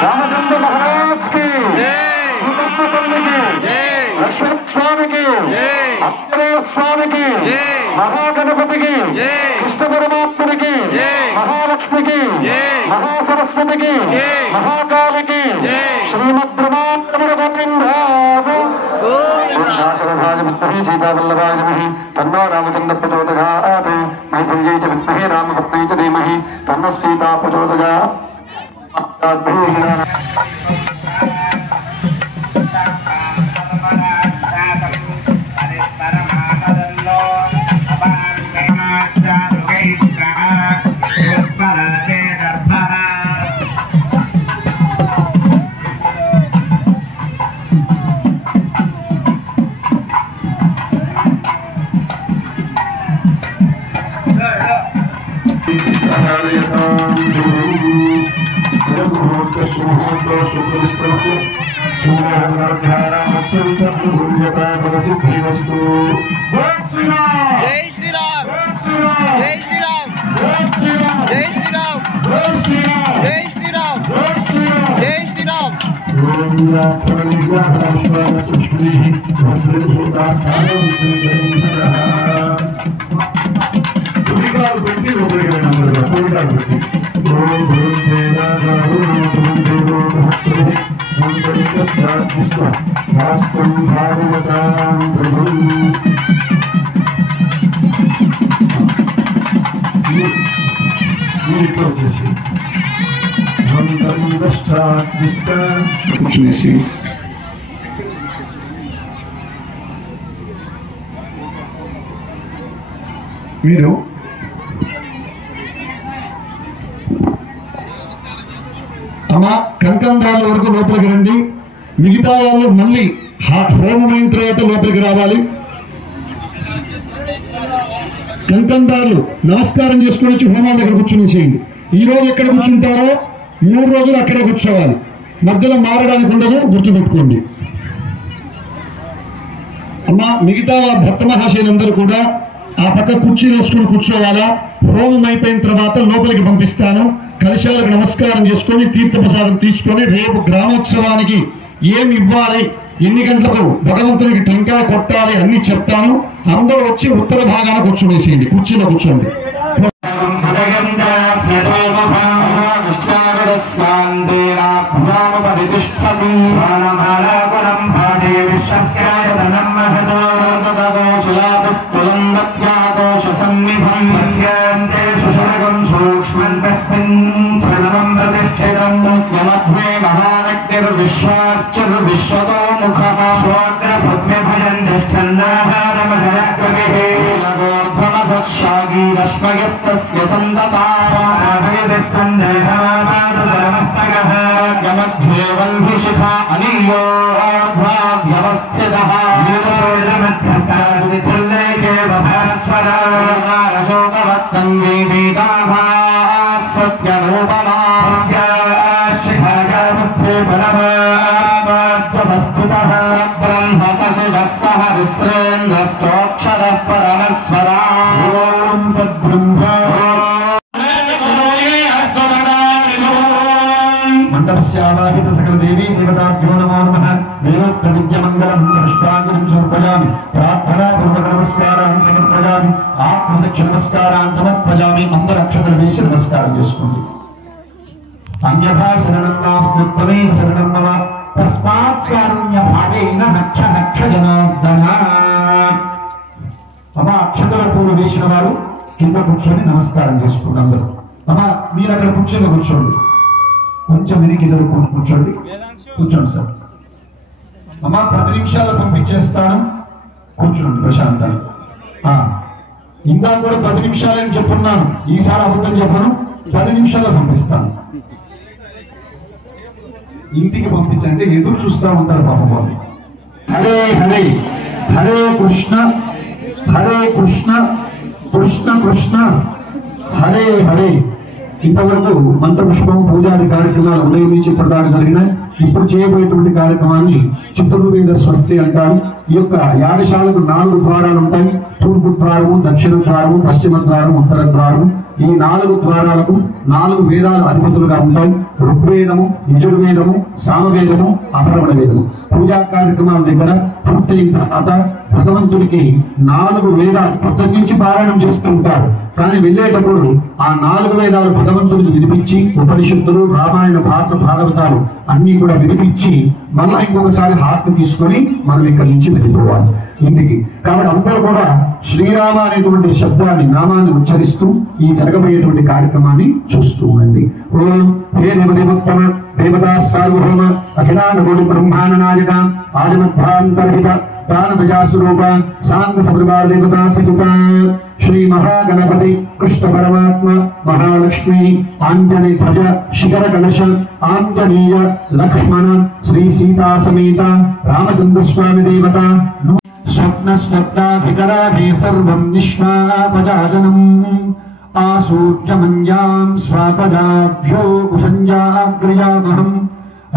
రామచంద్ర మహారాజ్ కి లక్ష్మణ స్వామికి అక్షర స్వామికి మహాగణపతికి, కృష్ణ పరమాత్మునికి, మహాలక్ష్మికి, మహాసరస్వతికి, మహాకాళికి, శ్రీమద్రమాత్ముడు గోవిందావు. శాసనభాజ విద్మహే సీతావల్లభాయ ధీమహి తన్నో రామచంద్ర ప్రచోదయాత్. మైథిల్యై చ విద్మహే రామభద్రై చ ధీమహి తన్నః సీతా ప్రచోదయాత్. కూర్చునేసి మీరు తమ కంకందాల వరకు లోపలికి రండి. మిగతా వాళ్ళు మళ్ళీ హోమమైన తర్వాత లోపలికి రావాలి. కంకందారులు నమస్కారం చేసుకుని వచ్చి హోమాల దగ్గర కూర్చునేసేయండి. ఈ రోజు ఎక్కడ కూర్చుంటారో 3 రోజులు అక్కడే కూర్చోవాలి. మధ్యలో మారడానికి ఉండదు, గుర్తుపెట్టుకోండి. అమ్మా మిగతా భక్త మహాశయులందరూ కూడా ఆ పక్క కుర్చీ వేసుకుని కూర్చోవాలా. హోమం అయిపోయిన తర్వాత లోపలికి పంపిస్తాను. కలశాలకు నమస్కారం చేసుకొని తీర్థప్రసాదం తీసుకొని రేపు గ్రామోత్సవానికి ఏమి ఇవ్వాలి, ఎన్ని గంటలకు భగవంతునికి టెంకాయ కొట్టాలి అన్ని చెప్తాను. అందరూ వచ్చి ఉత్తర భాగాన కూర్చోనేసేయండి, కుర్చీలో కూర్చోండి. सकल देवी देवताभ्यो नमो नमः। वेदोक्त विद्यमंगलम पुष्पांजलिं समर्पयामि। प्रार्थना पूर्वक नमस्कारान् समर्पयामि। आत्मदक्ष नमस्कारान् समर्पयामि। अंदर अक्षतल वेసి नमस्कारं చేసుకోండి। अन्यथा शरणं नास्ति त्वमेव शरणं मम तस्मात् कारुण्य भावेन नक्ष नक्ष जनार्दन। అమ్మా అక్షతల పూలు వేసిన వారు కింద కూర్చొని నమస్కారం చేసుకోండి అందరూ. అమ్మా మీరు అక్కడ కూర్చోండి. కొంచెం వెనక్కి జరుగుకొని కూర్చోండి సార్. అమ్మా 10 నిమిషాలు పంపించేస్తాను, కూర్చోండి ప్రశాంతంగా. ఇంకా కూడా 10 నిమిషాలని చెప్పున్నాను, ఈసారి అబద్ధం చెప్పను. 10 నిమిషాలు పంపిస్తాను. ఇంటికి పంపించండి, ఎదురు చూస్తూ ఉంటారు పాపం వాళ్ళు. హరే హరే హరే కృష్ణ హరే కృష్ణ కృష్ణ కృష్ణ హరే హరే. ఇంతవరకు మంత్రపుష్పం పూజాది కార్యక్రమాలు ఉదయం నుంచి ఇప్పటిదాకా జరిగినాయి. ఇప్పుడు చేయబోయేటువంటి కార్యక్రమాన్ని చతుర్వేద స్వస్తి అంటారు. ఈ యొక్క యాగశాలకు 4 ద్వారాలు ఉంటాయి. తూర్పు ద్వారము, దక్షిణ ద్వారము, పశ్చిమ ద్వారము, ఉత్తర ద్వారము. ఈ 4 ద్వారాలకు 4 వేదాలు అధిపతులుగా ఉంటాయి. ఋగ్వేదము, యజుర్వేదము, సామవేదము, అథర్వణ వేదము. పూజా కార్యక్రమాల దగ్గర పూర్తయిన తర్వాత భగవంతుడికి 4 వేదాలు పొద్దు నుంచి పారాయణం చేస్తూ ఉంటారు. కానీ వెళ్ళేటప్పుడు ఆ 4 వేదాలు భగవంతుడికి వినిపించి, ఉపనిషత్తులు, రామాయణ, భాగవతాలు అన్ని కూడా వినిపించి మళ్ళా ఇంకొకసారి హారతి తీసుకొని మనం ఇక్కడి నుంచి వెళ్ళిపోవాలి ఇంటికి. కాబట్టి అందరూ కూడా శ్రీరామ అనేటువంటి శబ్దాన్ని, నామాన్ని ఉచ్చరిస్తూ ఈ జరగబోయేటువంటి కార్యక్రమాన్ని చూస్తూ ఉండండి. ఓం హే దేవదేవోత్తమ దేవతా సార్వభౌమ అఖిలాండకోటి బ్రహ్మాండ నాయక ఆదిమధ్యాంతర్హిత దానదయాస్వరూప శాంత సపరివార దేవతా సహిత శ్రీ మహాగణపతి కృష్ణ పరమాత్మ మహాలక్ష్మి ఆంజనేయ ధ్వజ శిఖర కలశ ఆంజనేయ లక్ష్మణ శ్రీ సీతా సమేత రామచంద్ర స్వామి దేవత స్వప్న స్వప్నాధికరాభి సర్వం నిష్మాపజాజనం ఆసూర్యమన్యాం స్వాపజాభ్యో ఉషంజాగ్రయామహం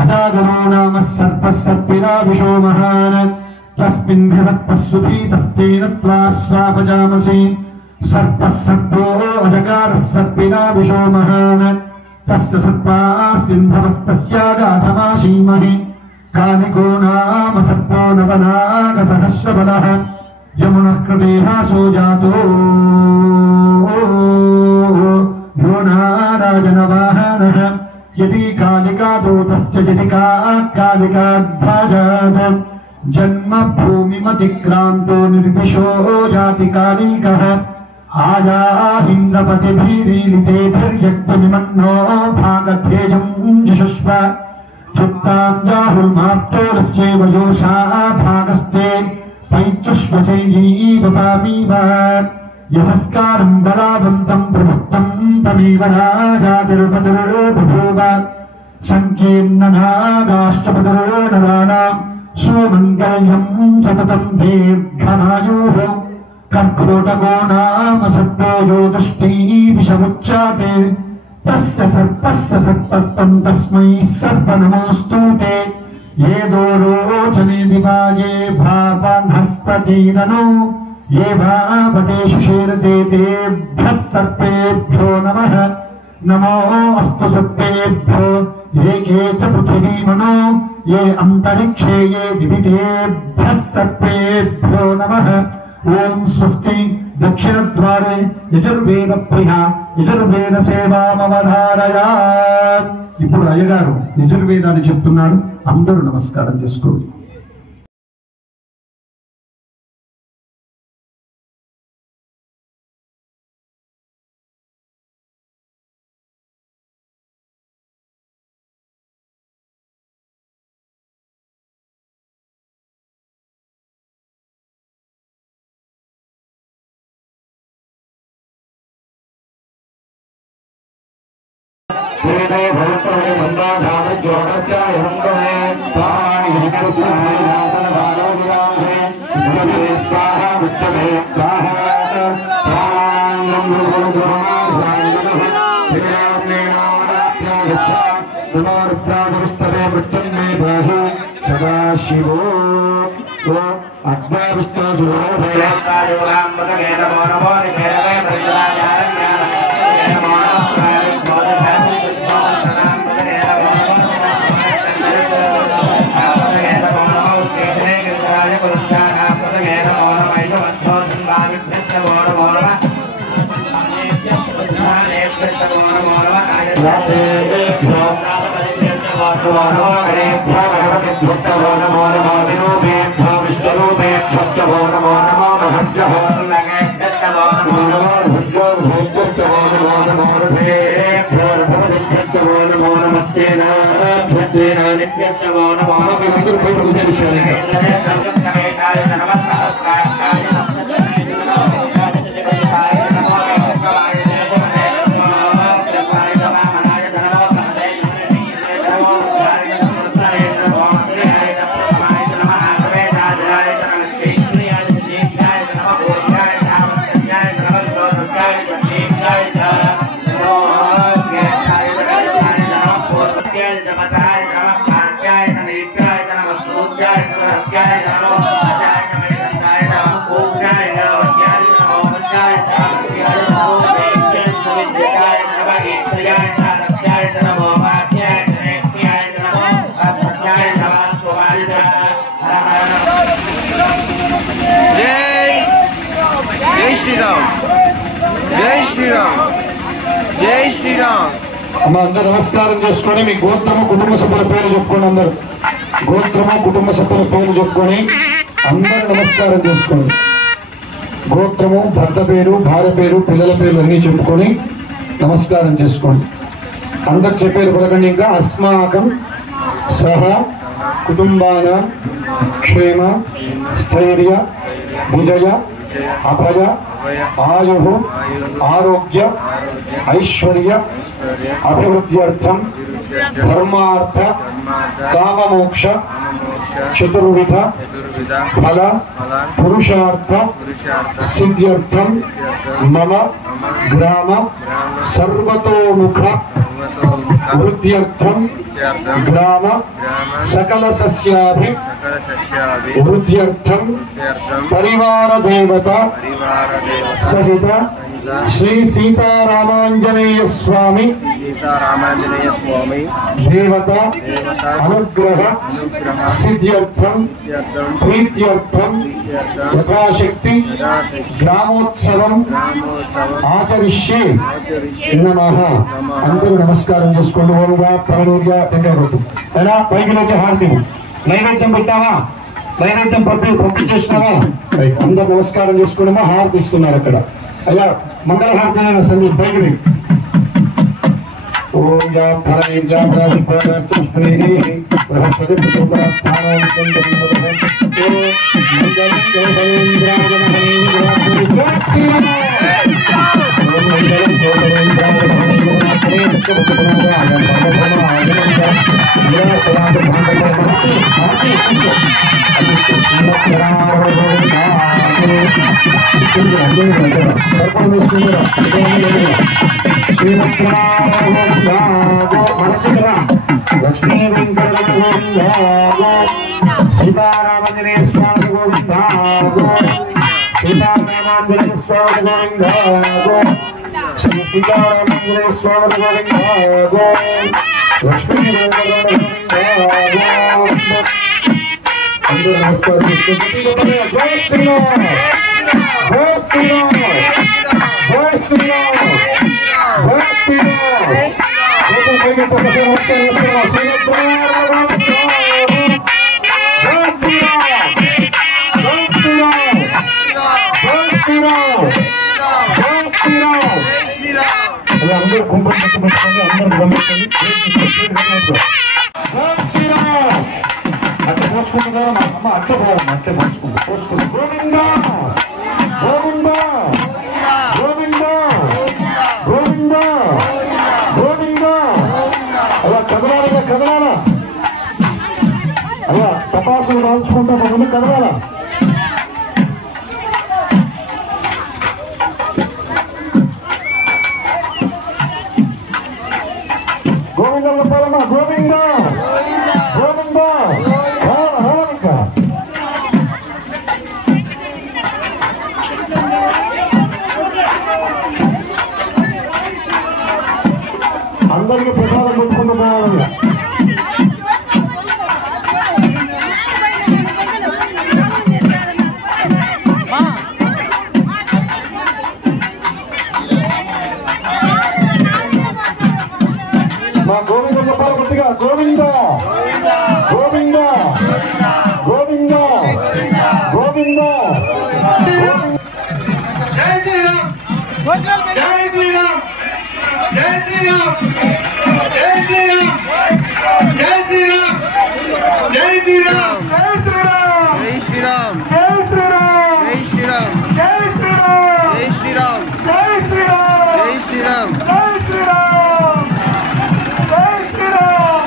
అజాగరో నామ సర్పః సర్పిరావిషో మహాన్ తస్మిన్ సర్పస్సుధీతస్తేన త్వా స్వాపజామసి సర్పః సర్పో అజగారః సర్పిరావిషో మహాన్ తస్య సర్పాస్సింధవస్తస్యాగాధమాశీమహి కానికో నామ సర్పో నవనాగ సహస్రబలః యమునః కృతేహాసో జాతో యోనారాజనవాహనః యది కాళికా దూతస్య యది కాళికాధ్వజాత్ జన్మ భూమిమతిక్రాంతో నిర్విశో యాతి కాళికః ఆయాహింద్రపతిభిరీలితేభిర్యజ్ఞమిమన్నో భాగధ్యేయం యశస్వ యుక్తాంజాహుర్మాప్తోరస్యేవ యోషా భాగస్తే పైతుష్మసేయీవపామీవ యశస్కారం బలావంతం ప్రవృత్తం తమేవ రాజాతిర్పతిర్బభూవ సంకీర్ణనాగాష్టపతిర్నరాణాం సుమంగళ్యం సతతం దీర్ఘమాయుః కర్కోటకో నామ సర్పో యో దుష్టీ విషముచ్చాతే తస్య సర్పస్య సర్పత్వం తస్మై సర్ప నమోస్తూతే ఏదో రోచనే దివాయే భావనస్పతిరనో ఏ భావతేషు శీరతే తేభ్యః సర్పేభ్యో నమః నమో అస్తు సర్పేభ్యో ఏకే చ పృథివీమనో ఏ అంతరిక్షే ఏ దివితేభ్యః సర్పేభ్యో నమః ఓం స్వస్తి దక్షిణద్వారే యజుర్వేద ప్రియ యజుర్వేద సేవామవధారయా. ఇప్పుడు అయ్యగారు యజుర్వేదాన్ని చెప్తున్నాడు. అందరూ నమస్కారం చేసుకోండి. సదాశివో Jai జై శ్రీరామ్ జై శ్రీరామ్ జై శ్రీరామ్. అమ్మ అందరూ నమస్కారం చేసుకొని మీ గోత్రము కుటుంబ సభ్యుల పేరు చెప్పుకోండి. అందరు గోత్రము కుటుంబ సభ్యుల పేరు చెప్పుకొని అందరూ నమస్కారం చేసుకోండి. గోత్రము, భర్త పేరు, భార్య పేరు, పిల్లల పేరు అన్నీ చెప్పుకొని నమస్కారం చేసుకోండి. అందరు చెప్పేది పలకండి. ఇంకా అస్మాకం సహ కుటుంబాన క్షేమ స్థైర్య విజయ అభయ ఆయు ఆరోగ్య ఐశ్వర్య అభివృద్ధ్యర్థం ధర్మార్థ కామమోక్ష చతుర్విధ ఫల పురుషార్థ సిద్ధ్యర్థం మమ గ్రామ సర్వతోముఖ వృద్ధ్యర్థం గ్రామ సకల సస్యాభి వృద్ధ్యర్థం పరివార దేవత సహిత శ్రీ సీతారామాంజనేయ స్వామి దేవత అనుగ్రహ సిద్ధ్యర్థం ప్రీత్యర్థం యథాశక్తి గ్రామోత్సవం ఆచరిష్యే నమః. అందరూ నమస్కారం చేసుకోండి. ఓముగా ప్రాణుగా తింటారు. ఎలా పైకి లేచి హారతి నైవేద్యం పెట్టావా? నైవేద్యం పప్పు చేసినావా? అందరు నమస్కారం చేసుకున్నామా? హారతి ఇస్తున్నారు అక్కడ. అయ్యా మంగళహారతి సందీప్ పైకి ఓం లక్ష్మీ వెంకట సీతారామాంజనేయ స్వామి గోవింద సీతారామాంజనేయ స్వామి గోవింద శ్రీ సీతారామాంజనేయ స్వామి గోవింద లక్ష్మీ వెంకట అందరూ నమస్కారం చేసుకుంటే జై శ్రీరామ్ జై శ్రీరామ్ జై శ్రీరామ్ జై శ్రీరామ్. అందరూ కుంభం పెట్టుకొని అందరూ గమనించండి. అట్ట పోసుకుంటున్నా అమ్మ అట్ట పోవమ్మ అట్టే పోసుకుంటా గోవిందా గోవిందా గోవిందా గోవిందా గోవిందా. అలా కదలాలిగా కదలాలా? అలా తపాసులు రాల్చుకుంటా ముందు కదలాలా? గోవింద చెప్పాలమ్మా. గోవిందా గోవిందా హోలిక. అందరికీ ప్రసాదం పెట్టుకుంటూ పోవాలి. మా గోవింద చెప్పాలి గట్టిగా. గోవింద గోవింద గోవింద గోవింద. జై శ్రీరామ్ జై శ్రీరామ్ జై శ్రీరామ్ జై శ్రీరామ్ జై శ్రీరామ్ జై శ్రీరామ్ జై శ్రీరామ్ జై శ్రీరామ్ జై శ్రీరామ్ జై శ్రీరామ్ జై శ్రీరామ్ జై శ్రీరామ్ జై శ్రీరామ్ జై శ్రీరామ్. జై శ్రీరామ్ జై శ్రీరామ్.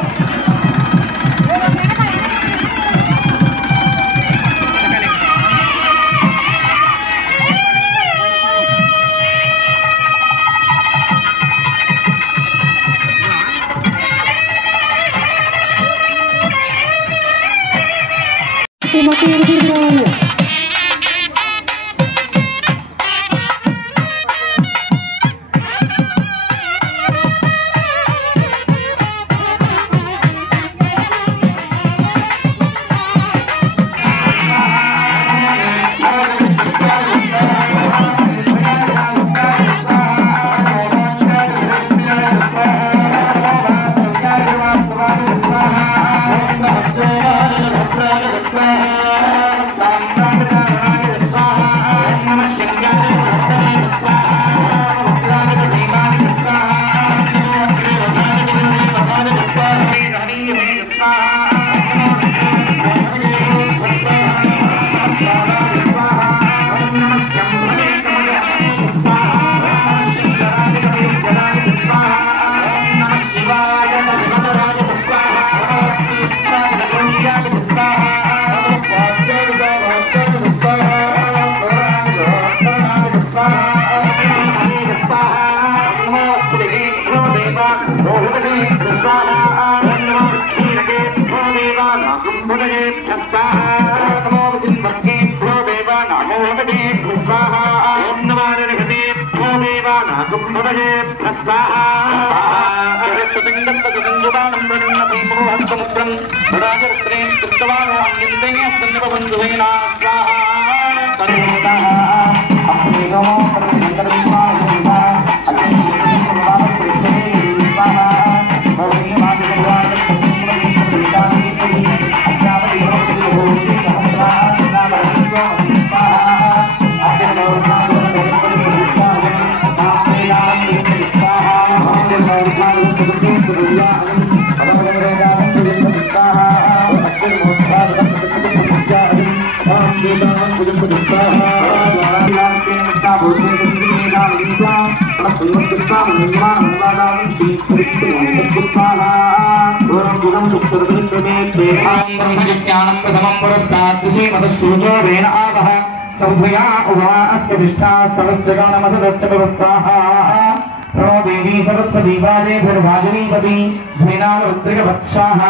देवी सरस्वती वाजेभिर्वाजनीपति धीनाम रुद्रिकवत्साः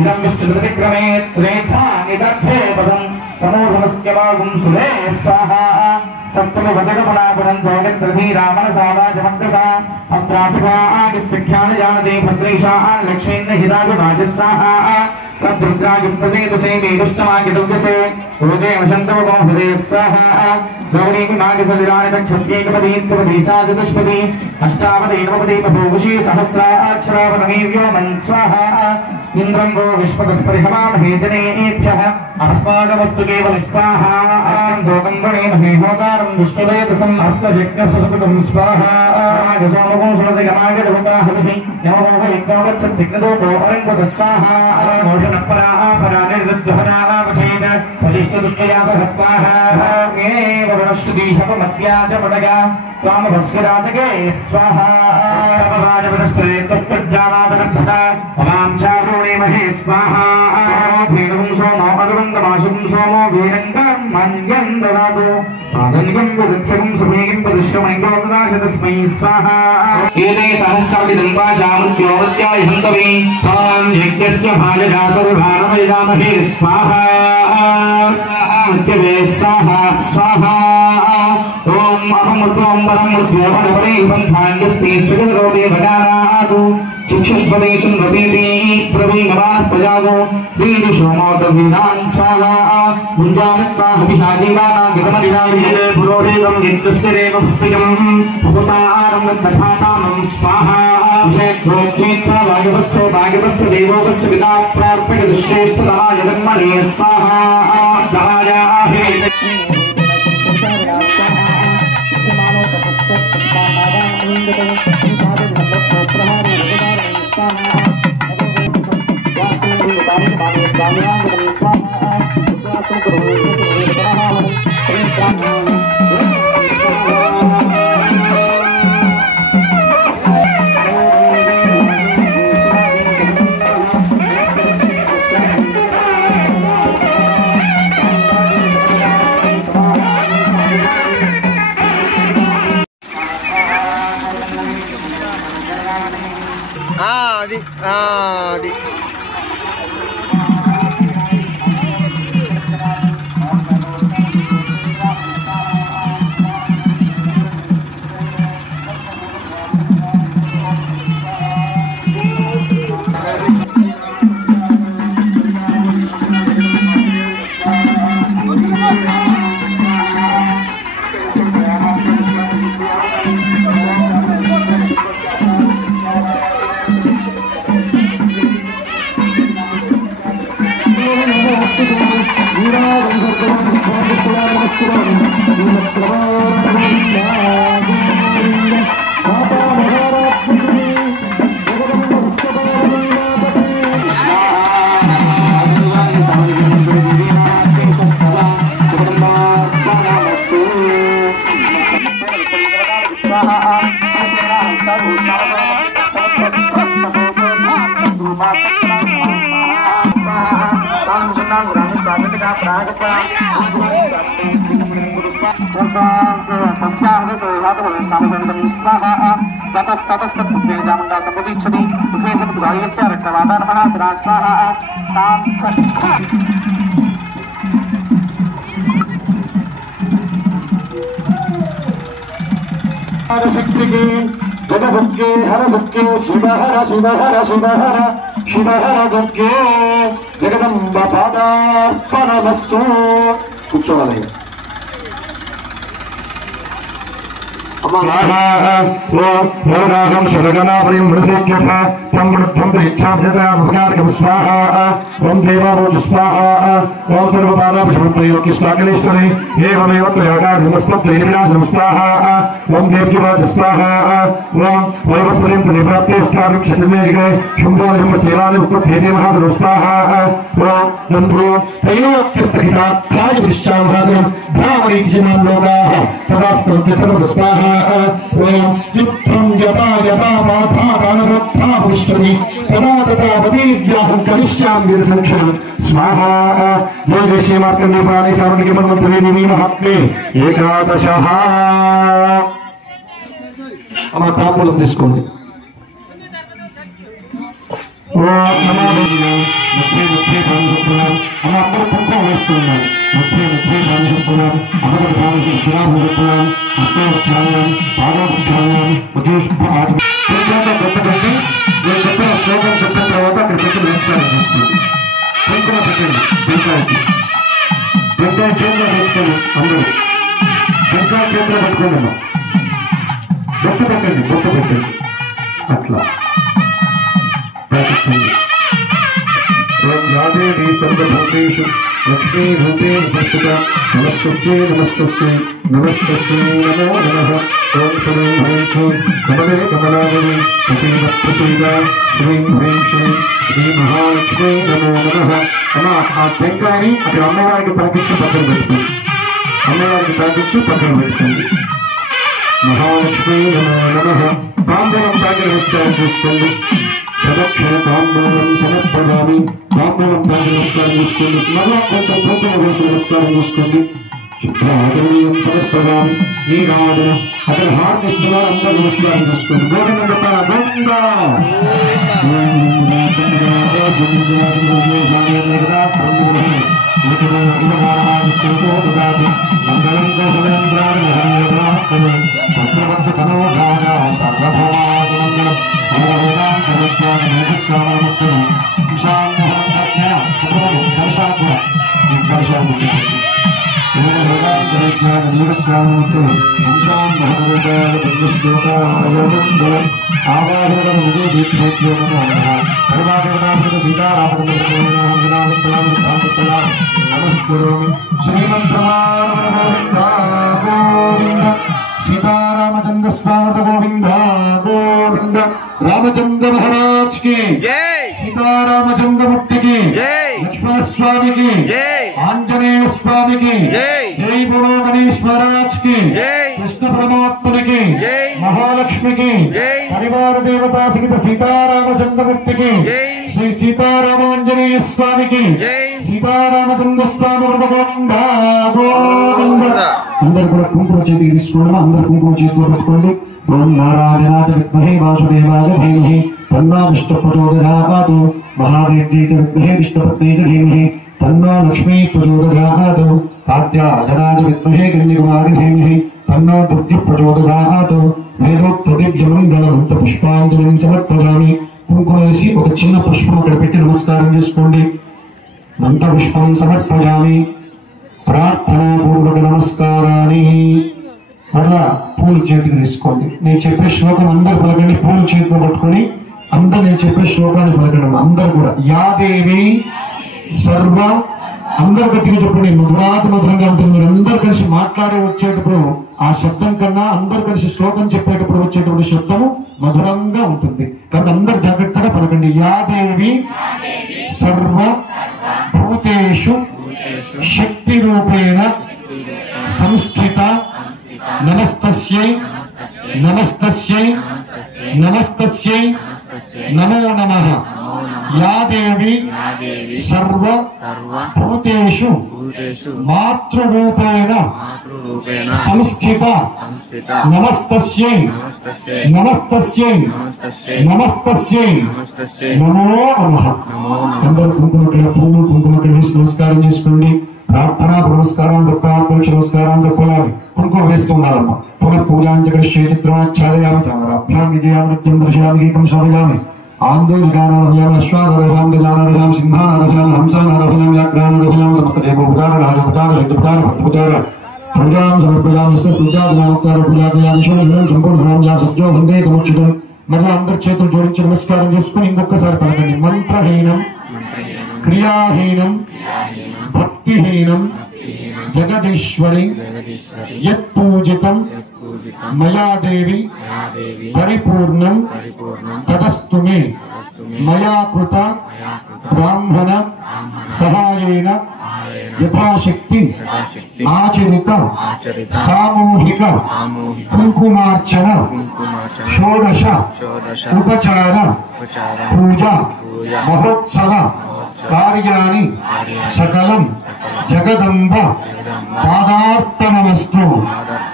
इदं विष्णुप्रतिक्रमे त्रेधा निदग्धे पदं समूढमस्य वागुं सुले स्वाहा सप्तमवदगमनापुरं दोगत्रधीरामनसावाजमग्रता अत्रासुभागिस्सख्यान् जानते भद्रेशान् लक्ष्मीन् हिराजराजस्ताः तद्रुद्रायुक्तसे वेदुष्टमागितव्यसे रोगे वसन्तमगो हृदय स्वाहा गौरीकि मागिसलिराणितक्षत्येकपदीत्वपदी सा चतुष्पदी अष्टापदी नवपदी बभूषी सहस्राक्षरापदमीव्योमन् स्वाहा इन्द्रं वो विश्वतस्परिहवामहे जनेभ्यः अस्माकमस्तु केवल स्वाहा दोकं गणेमहे होतारं विश्ववेदसम् अस्य यज्ञसुसुकृतं स्वाहा सोमगो सुरदगमागजभूता हविः नमो यज्ञोगच्छद्विघ्नदोपो परङ्गत स्वाहा मोषणपराः परानिर्दुद्धहनाः पठेन परिष्टदुष्टया सह स्वाहा एव वनश्रुतिशपमत्या च पटगा त्वामभस्कराजके स्वाहा तपवाजपदस्परेतुष्टज्जामातनभटा अवां चावृणेमहे स्वाहा धेनुं सोमो अदुरङ्गमाशुं सोमो वीरङ्गं मन्यं ददातु साधनिकं विदक्षकं समेकिं पदुष्यमैन्दोददाश तस्मै स्वाहा एते सहस्रालिदं पाशामृत्योमत्याय हन्तवे तां यज्ञस्य भाजजा सर्वभारमयजामहे स्वाहा मृत्यवे स्वाहा स्वाहा ओम अहमृत्वं परं मृत्योपरे बन्धान्यस्ते स्विगरोदे भगानादु चक्षुष्पदे सुन्वतीति प्रवीणवान् प्रजागो दीर्घशोमोदवीनान् स्वाहा मुञ्जानत्वा हविषाजीवाना गितमदिनालिले पुरोहितं यज्ञस्तेरेव भक्तिकं भूतारं दधातानं स्वाहा विषयत्रोच्चेत्वा भाग्यवस्थो देवोपस्य विदा प्रार्पयदुश्रेष्ठतमाय धर्मणे स्वाहा दहायाहे అది శక్తికి జగదుర్గే హర దుర్గే శివహర శివహర శివహర శివహర దుర్గే జగదంబ పాదార్పణమస్తు. కూర్చోవాలి. ఓం దేవారోజు స్వాహ ఓం సర్వపాదాభిషేశ్వరి స్వాగలేశ్వరి ఏమేవ త్రయోగాస్మత్వం స్వాహ ఓం దేవ్యవాజ స్వాహ ఓం వైవస్పర్యం త్రిప్రాప్తే స్వామిక్షే శుంభోజం సేవాని ఉత్పత్తి మహాసరు స్వాహ ఓం నంద్రో త్రైలోక్యసహిత రాజవిశ్వామహాదరం బ్రాహ్మణీక్షిమాన్ లోకాః తదాస్తంతి సర్వ స్వాహ ఓం యుద్ధం యథా యథా మాథా పుష్పని తదా తదా వదీవ్యాహం కరిష్యామి సంక్షణం స్వాహ. జయ శ్రీ మార్కండే ప్రాణి సారణికి మన్వంతరే మహాత్మే ఏకాదశ. అమ్మ తాంబూలం తీసుకోండి. అందరూ కుంకుమ వేస్తున్నారు. నేను చెప్పిన శ్లోకం చెప్పిన తర్వాత అక్కడ పెట్టి నమస్కారం చేసుకోండి. కుంకుమ పెట్టండి. టెంకాయ చేతిలో వేసుకోండి. అందరూ టెంకాయ చేతిలో పెట్టుకోండి. అమ్మా బొట్టు పెట్టండి. అట్లా ప్రార్థించండి. ఓం యాదేవి సర్వభూతేషు లక్ష్మీ రూపేణ సంస్థిత నమస్తస్యై నమో నమః. ఓం శరీం హ్రీం శ్రీం కమలే కమలావళి ప్రసీద శ్రీం హ్రీం శ్రీం శ్రీ మహాలక్ష్మీ నమో నమః. అమ్మ ఆ టెంకాయని అక్కడ అమ్మవారికి తాకించి పక్కన పెట్టుకోండి. మహాలక్ష్మీ నమో నమః. తాంబూలం తాకి నమస్కారం చేసుకోండి. సదక్షణ తాంబూలం సమర్పయామి. తాంబూలం తాకి నమస్కారం చేసుకోండి. మళ్ళా కొంచెం కుంకుమ వేసి నమస్కారం చేసుకోండి. శుభ్రాచరణీయం సమర్పయామి. నీరాధన అక్కడ హారతిస్తున్నారు. అందరూ నమస్కారం చేసుకోండి. గోవింద గోవిందా सीतारामचंद्र स्वामी गोविंद गोविंद. रामचंद्र महाराज की जय. सीतारामचंद्र मूर्ति की जय. लक्ष्मण स्वामी की जय. आंजनेय स्वामी की जय. जय बोलो गणेश महाराज की जय. कृष्ण परमात्मा की जय. महालक्ष्मी की जय. परिवार देवता सहित सीतारामचंद्र मूर्ति की जय. श्री सीतारामांजनेय स्वामी की जय. सीतारामचंद्र स्वामी गोविंद गोविंद. అందరూ కూడా కుంకుమ చేతికి తీసుకోండి. అందరూ కుంకుమ చేతిలో పెట్టుకోండి. ఓం నారాయణాయ విద్మహే వాసుదేవాయ ధీమహి తన్నో విష్ణుః ప్రచోదయాత్. మహాదేవ్యై చ విద్మహే విష్ణుపత్న్యై చ ధీమహి తన్నో లక్ష్మీ ప్రచోదయాత్. కాత్యాయనాయ విద్మహే కన్యకుమారి ధీమహి తన్నో దుర్గః ప్రచోదయాత్. వేదోక్త దివ్యమంగళ మంత్ర పుష్పాంజలిం సమర్పయామి. కుంకుమ వేసి ఒక చిన్న పుష్పం అక్కడ పెట్టి నమస్కారం చేసుకోండి. మంత్ర పుష్పం సమర్పయామి. ప్రార్థనా పూర్వక నమస్కారాన్ని. మళ్ళా పూలు చేతికి తీసుకోండి. నేను చెప్పే శ్లోకం అందరు పలకండి. పూలు చేతిలో పట్టుకొని అందరు నేను చెప్పే శ్లోకాన్ని పలకండి. అందరు కూడా యాదేవి సర్వ అందరు గట్టిగా చెప్పండి. మధురాతి మధురంగా ఉంటుంది. మీరు అందరు కలిసి మాట్లాడే వచ్చేటప్పుడు ఆ శబ్దం కన్నా అందరు కలిసి శ్లోకం చెప్పేటప్పుడు వచ్చేటప్పుడు శబ్దము మధురంగా ఉంటుంది. కాబట్టి అందరు జాగ్రత్తగా పలకండి. యాదేవి సర్వ భూతేషు శక్తి రూపేణ సంస్థిత నమస్తస్యై నమస్తస్యై నమస్తస్యై నమో నమః. యాదేవి సర్వ భూతేషు మాతృరూపేణ సంస్థిత నమస్తస్యై నమస్తస్యై నమస్తస్యై నమో నమః. అందరూ కుంకుమ పువ్వు కుంకుమ వేసి నమస్కారం చేసుకోండి. ప్రార్థనా పురస్కారం చెప్పాలి, నమస్కారం చెప్పాలి. కుంకుమ వేస్తున్నారమ్మ. పునః పూజాంచకృష్య చిత్రమాచ్ఛాదయామి చామరాభ్యాం విజయామృత్యం దర్శయామి గీతం శ్రవయామి. ఆందోళికానారభయామి, అశ్వానారభయామి, గజానారభయామి, సింహానారభయామి, హంసానారభయామి, వ్యాఘ్రానారభయామి, సమస్త దేవోపచార రాజోపచార హితోపచార భక్తోపచార పూజాం సమర్పయామి. పూజాదినామోపచార పూజాదయామి. సంపూర్ణం యా సత్యో వందే తముచ్యుతం. మరలా అందరి చేతులు జోడించి నమస్కారం చేసుకుని ఇంకొకసారి పలకండి. మంత్రహీనం, క్రియాహీనం, భక్తిహీనం జగదీశ్వరి యత్పూజితం మయా దేవి పరిపూర్ణం తదస్తు మే. మయా కృత బ్రాహ్మణ సహాయేన యథాశక్తి ఆచరిత సామూహిక కుంకుమార్చన షోడశ ఉపచార పూజ మహోత్సవ కార్యాన్ని సకలం జగదంబ పాదార్పణమస్తు.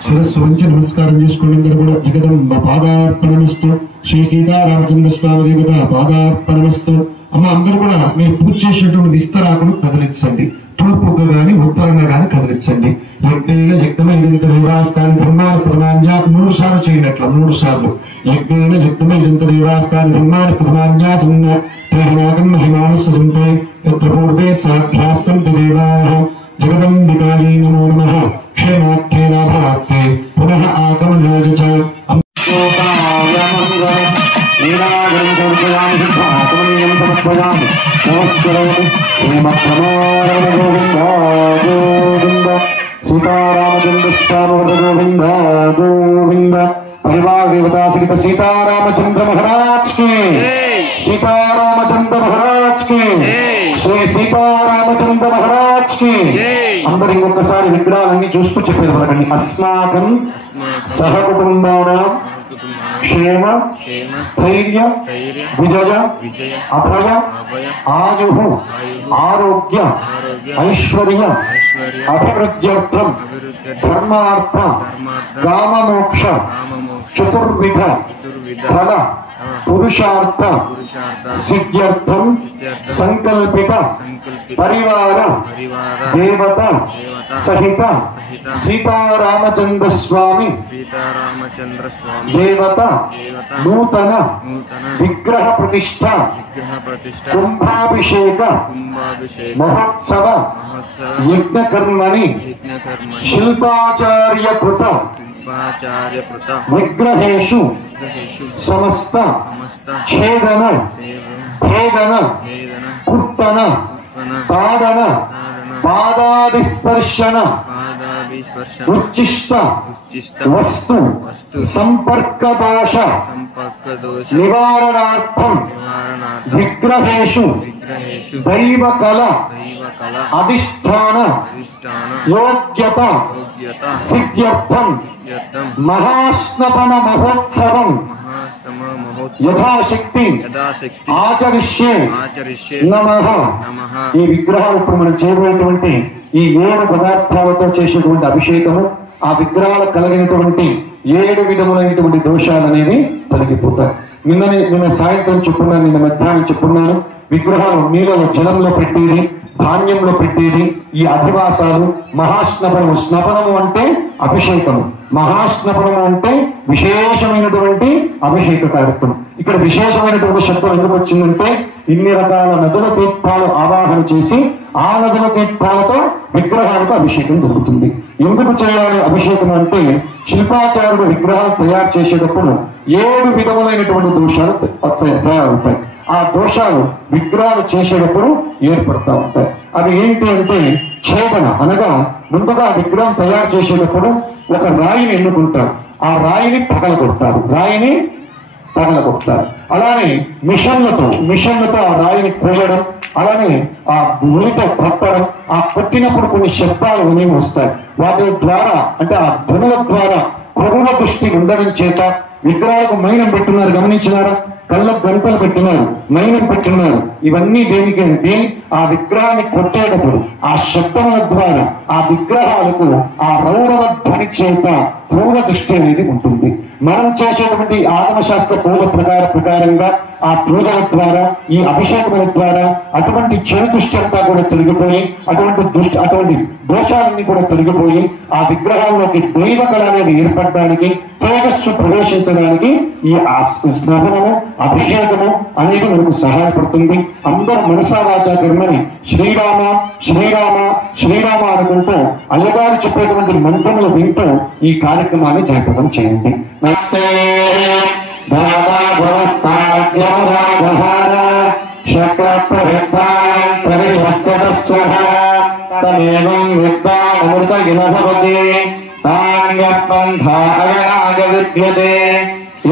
శిరస్సు వంచి నమస్కారం చేసుకోండి. అందరూ కూడా జగదంబ పాదార్పణమస్తు. శ్రీ సీతారామచంద్ర స్వామి దేవత పాదార్పణమస్తు. అమ్మ అందరూ కూడా మీరు పూజ చేసినటువంటి విస్తరాకులు కదిలించండి. తూర్పుగా గాని ఉత్తరంగా గాని కదిలించండి. యజ్ఞైన యజ్ఞమైదంత దేవాస్థాని ధర్మాన్ని ప్రధాన్యా 3 సార్లు చేయనట్ల 3 సార్లు. యజ్ఞైన యజ్ఞమైదంత దేవాస్థాని ధర్మాన్ని ప్రధాన్యాసన్న తేహనాగం మహిమానుసరంతే యత్ర పూర్వే సాధ్యాస్సంతి దేవాః. జగదంబికాయై నమో నమః. క్షేమార్థే లాభార్థే పునః ఆగమనాయ చ. సీతారామచంద్ర స్వామి గోవింద గోవింద. పరివార దేవతా సహిత సీతారామచంద్ర మహారాజ్ కి, సీతారామచంద్ర మహారాజ్ కి, శ్రీ సీతారామచంద్ర మహారాజ్ కి. అందరూ ఇంకొకసారి విగ్రహాలన్నీ చూస్తూ చెప్పారు మనకండి. అస్మాకం సహకుటుంబానాం క్షేమ స్థైర్య విజయ అభయ ఆయు ఆరోగ్య ఐశ్వర్య అభివృద్ధ్యర్థం ధర్మార్థ కామమోక్ష చతుర్విధ ఫల పురుషార్థ సిద్ధ్యర్థం సంకల్పిత పరివార దేవత సహిత సీతారామచంద్ర స్వామి దేవత నూతన విగ్రహ ప్రతిష్ఠ కుంభాభిషేక మహోత్సవ యజ్ఞకర్మణి శిల్పాచార్యకృత విగ్రహేషు సమస్త ఛేదన భేదన కుర్తన తాడన పాదాదిస్పర్శన ఉచ్చిష్ట వస్తు సంపర్క దోష నివారణార్థం విగ్రహేషు దైవకళ అధిష్టాన యోగ్యత సిద్ధ్యర్థం మహాస్నపన మహోత్సవం యథాశక్తి ఆచరిష్యే నమః. ఈ విగ్రహాలు ఇప్పుడు మనం చేయబోయేటువంటి ఈ 7 పదార్థాలతో చేసేటువంటి అభిషేకము, ఆ విగ్రహాలకు కలిగినటువంటి 7 విధములైనటువంటి దోషాలు అనేవి తొలగిపోతాయి. నిన్న సాయంత్రం చెప్పున్నాను, నిన్న మధ్యాహ్నం చెప్పున్నాను. విగ్రహాలు నీళ్ళలో జలంలో పెట్టేది, ధాన్యంలో పెట్టేది ఈ అధివాసాలు. మహాస్నపనము, స్నపనము అంటే అభిషేకము, మహాస్నపనము అంటే విశేషమైనటువంటి అభిషేక కార్యక్రమం. ఇక్కడ విశేషమైనటువంటి శబ్దం ఎందుకు వచ్చిందంటే ఇన్ని రకాల నదుల తీర్థాలు ఆవాహన చేసి ఆ నదుల తీర్థాలతో విగ్రహాలకు అభిషేకం జరుగుతుంది. ఎందుకు చేయాలి అభిషేకం అంటే శిల్పాచారుడు విగ్రహాలు తయారు చేసేటప్పుడు 7 విధములైనటువంటి దోషాలు తయారవుతాయి. ఆ దోషాలు విగ్రహాలు చేసేటప్పుడు ఏర్పడతా ఉంటాయి. అది ఏంటి అంటే ఛేదన అనగా ముందుగా విగ్రహం తయారు చేసేటప్పుడు ఒక రాయిని ఎన్నుకుంటారు, ఆ రాయిని పగలగొడతారు, అలానే మిషన్లతో ఆ రాయిని కోయడం, అలానే ఆ భూమితో కొట్టడం. ఆ కొట్టినప్పుడు కొన్ని శబ్దాలు అనేవి వస్తాయి. వాటి ద్వారా అంటే ఆ ధ్వనుల ద్వారా క్రూర దృష్టి ఉండడం చేత విగ్రహాలకు మైనం పెట్టున్నారు, గమనించినారా? కళ్ళకు గంటలు పెట్టినారు, మైనం పెట్టున్నారు. ఇవన్నీ దేనికి అంటే ఆ విగ్రహాన్ని కొట్టేటప్పుడు ఆ శబ్దముల ద్వారా ఆ విగ్రహాలకు ఆ రౌరవ ధ్వని చేత క్రూర దృష్టి అనేది ఉంటుంది. మనం చేసేటువంటి ఆగమశాస్త్ర పూజ ప్రకారంగా ఆ పూజల ద్వారా ఈ అభిషేకముల ద్వారా అటువంటి చెడు దృష్టి అంతా కూడా తొలగిపోయి అటువంటి దోషాలన్నీ కూడా తొలగిపోయి ఆ విగ్రహాల్లోకి దైవ కళ అనేది ఏర్పడడానికి తేజస్సు ప్రవేశించడానికి ఈ స్నానము అభిషేకము అనేది మనకు సహాయపడుతుంది. అందరూ మనసావాచా కర్మని శ్రీరామ శ్రీరామ శ్రీరామ అనుకుంటూ అయ్యగారు చెప్పేటువంటి మంత్రములు వింటూ ఈ కార్యక్రమాన్ని జయప్రదం చేయండి.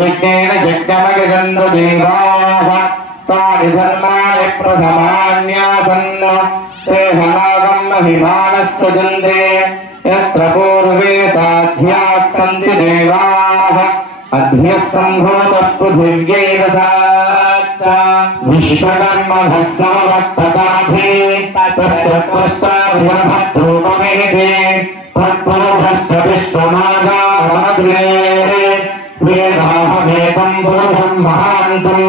యజ్ఞేన యజ్ఞమగంధదేవాః తాని ధర్మాణి ప్రథమాన్యాసన్న తే సనాగం మహిమానస్య చంద్రే యత్ర పూర్వే సాధ్యాः సంతి దేవాః అధ్యః సంభూత పృథివ్యైవ సాచ్చ విశ్వకర్మణః సమవర్తతాధి తస్య త్వష్టాభ్యభద్రూపమేధే తత్పురుషస్య విశ్వమాగామగ్రే వేదాహమేకం పురుషం మహాంతం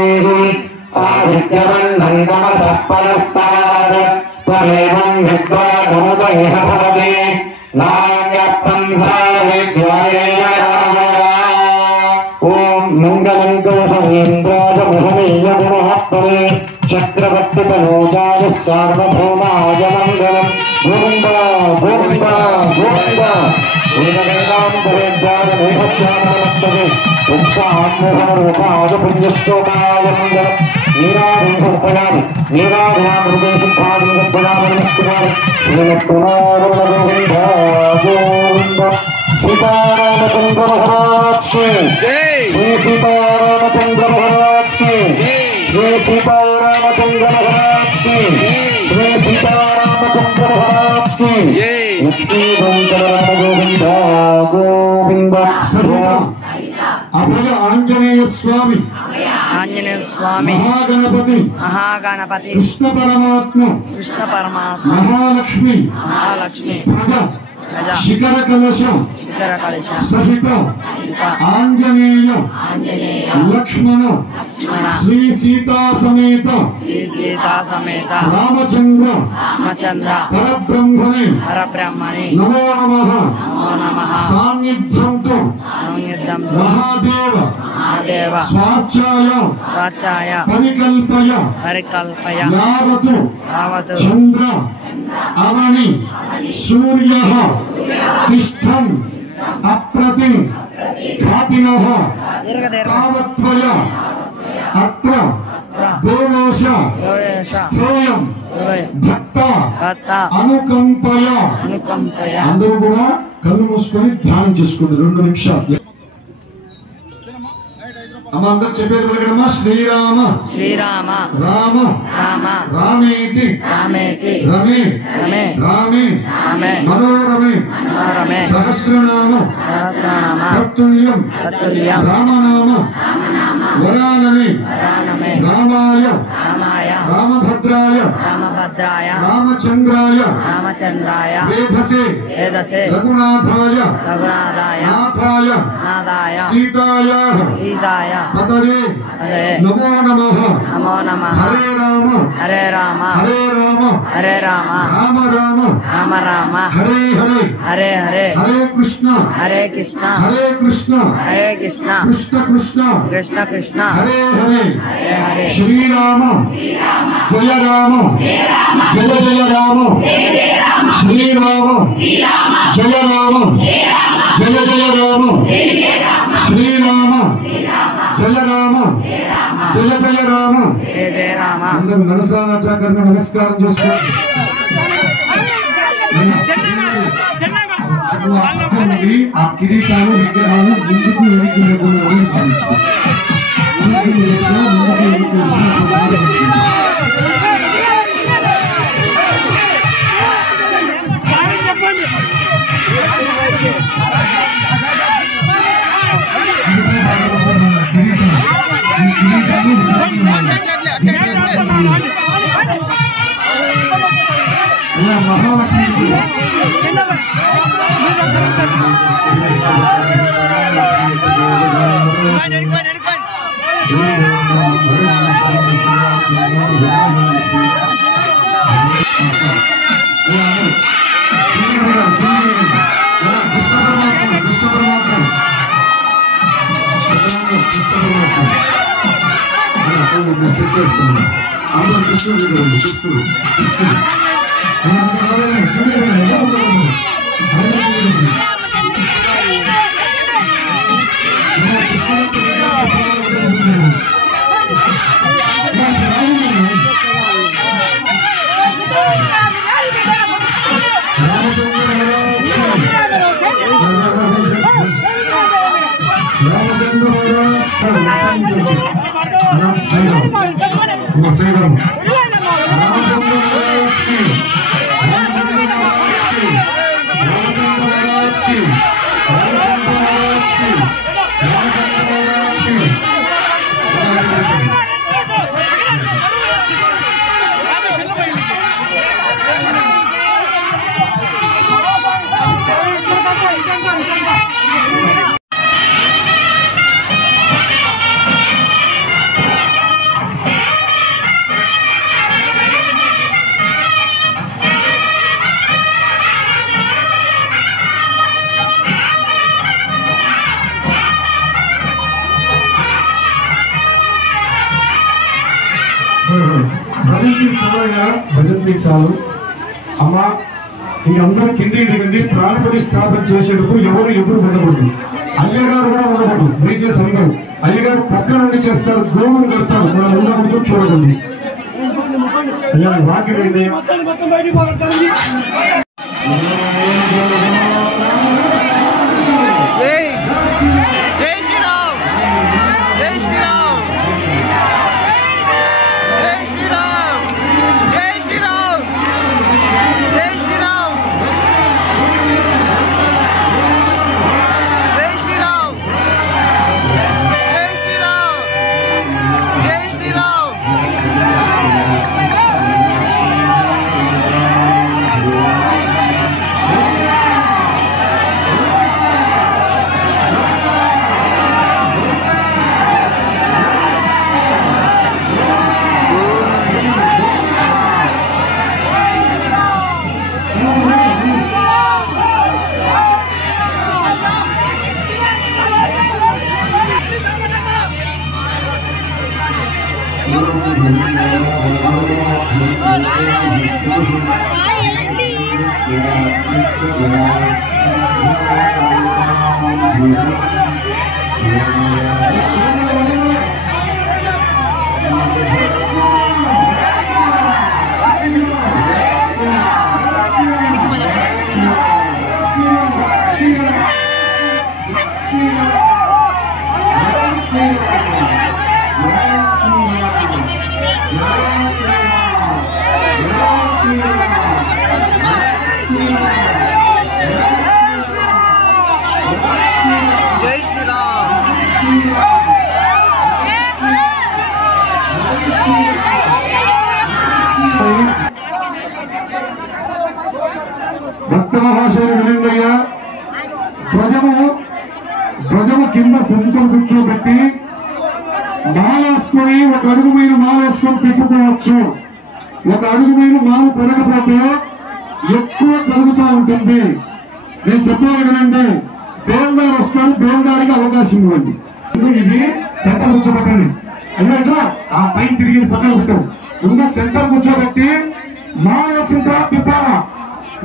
ఆదిత్యవన్నం తమసః పరస్తాద్ త్వమేవం విద్వానముపైహ భవతి నాన్యః పంథా విద్యాయేయ. ఓం మంగళం కౌశలేంద్రాయ మహనీయ గుణాత్మనే చక్రవర్తి తనూజాయ సార్వభౌమాయ మంగళం. గోవింద గోవింద గోవింద వేదవేదాంతరేజ్ఞానమేహస్యామనమస్తకే వంశాన్మోహనరూపాయ పుణ్యశ్లోకాయ మంగళం. నీరాజం సమర్పయామి నీరాజనామృతేశుద్ధాజం సమర్పయామి నమస్కారం. శ్రీమత్కుమారుణ గోవింద గోవింద. సీతారామచంద్ర మహారాజ్ కి శ్రీ సీతారామచంద్ర మహారాజ్ కి శ్రీ సీతారామచంద్ర మహారాజ్ కి శ్రీ సీతారామచంద్ర మహారాజ్ కి లక్ష్మీ వెంకటరమణ గోవింద గోవింద. అభయ ఆంజనేయ స్వామి మహాగణపతి కృష్ణ పరమాత్మ మహాలక్ష్మి ప్రజ శిఖర కలశ సహిత ఆంజనేయ లక్ష్మణ శ్రీ సీతా సమేత రామచంద్ర పరబ్రహ్మణే నమో నమః. సాన్నిధ్యంతో మహాదేవ స్వార్చాయ పరికల్పయ యావతు చంద్ర అవని సూర్య తిష్టం అప్రతి ఘాతినః తావత్వయ అత్ర దేవేశ స్థేయం భక్త అనుకంపయ. అందరూ కూడా కళ్ళు మూసుకొని ధ్యానం చేసుకోండి 2 నిమిషాలు. అమ్మ అందరు చెప్పేది పలకడమ్మా. శ్రీరామ శ్రీరామ రామ రామ రామేతి రామేతి రమే రమే రామే రమే మనోరమే మనోరమే సహస్రనామ సహస్రనామ తత్తుల్యం తత్తుల్యం రామనామ వరాననే వరాననే రామాయ రామాయ రామభద్రాయ రామభద్రాయ రామచంద్రాయ రామచంద్రాయ వేధసే వేధసే రఘునాథాయ రఘునాథాయ నాథాయ నాథాయ సీతాయ సీతాయ పతరే నమో నమః నమో నమః. హరే రామ హరే రామ హరే రామ హరే రామ రామ రామ రామ రామ హరే హరే హరే హరే హరే కృష్ణ హరే కృష్ణ హరే కృష్ణ హరే కృష్ణ కృష్ణ కృష్ణ కృష్ణ కృష్ణ హరే హరే హరే హరే. శ్రీరామ జయ రామ జయ జయ రామ శ్రీరామ జయ రామ జయ జయ రామ శ్రీరామ జయ రామ జయ జయ రామ. అందరూ మనసానాచాకరణ నమస్కారం చేసుకోండి. ఆ కిరీటాలు విగ్రహాలు ముందుకు వెనక్కి లేకుండా భావించుకోండి. మహాలక్ష్మి చేస్తున్నాను. అందరూ కృష్ణుడు కృష్ణుడు భజంతి చాలు అమ్మా. ఇంకందరూ కింది దిగండి. ప్రాణ ప్రతిష్టాపన చేసేటప్పుడు ఎవరు ఎదురు ఉండకూడదు. అయ్యగారు కూడా ఉండకూడదు. దయచేసి అందరూ అయ్యగారు పక్కన నుండి చేస్తారు, గోవులు కడతారు, మనం ఉండకూడదు, చూడకండి. వాకి భక్త మహాశయులు వినండియ్యా. ధ్వజము కింద సంతం కూర్చోబెట్టి మాలేసుకొని ఒక అడుగు మీరు మాలేసుకొని తిప్పుకోవచ్చు. ఒక అడుగు మీరు మాలు పెరగపోతే ఎక్కువ జరుగుతూ ఉంటుంది. నేను చెప్పాను కదండి, బేల్దారు వస్తారు, బేల్దారికి అవకాశం ఇవ్వండి. ఇది సెంటర్ కూర్చోబెట్టండి. అన్నట్టు ఆ పైన తిరిగి పక్కన పెట్టాం. ఇంకా సెంటర్ కూర్చోబెట్టి మాలేసిన తర్వాత తిప్పాలా.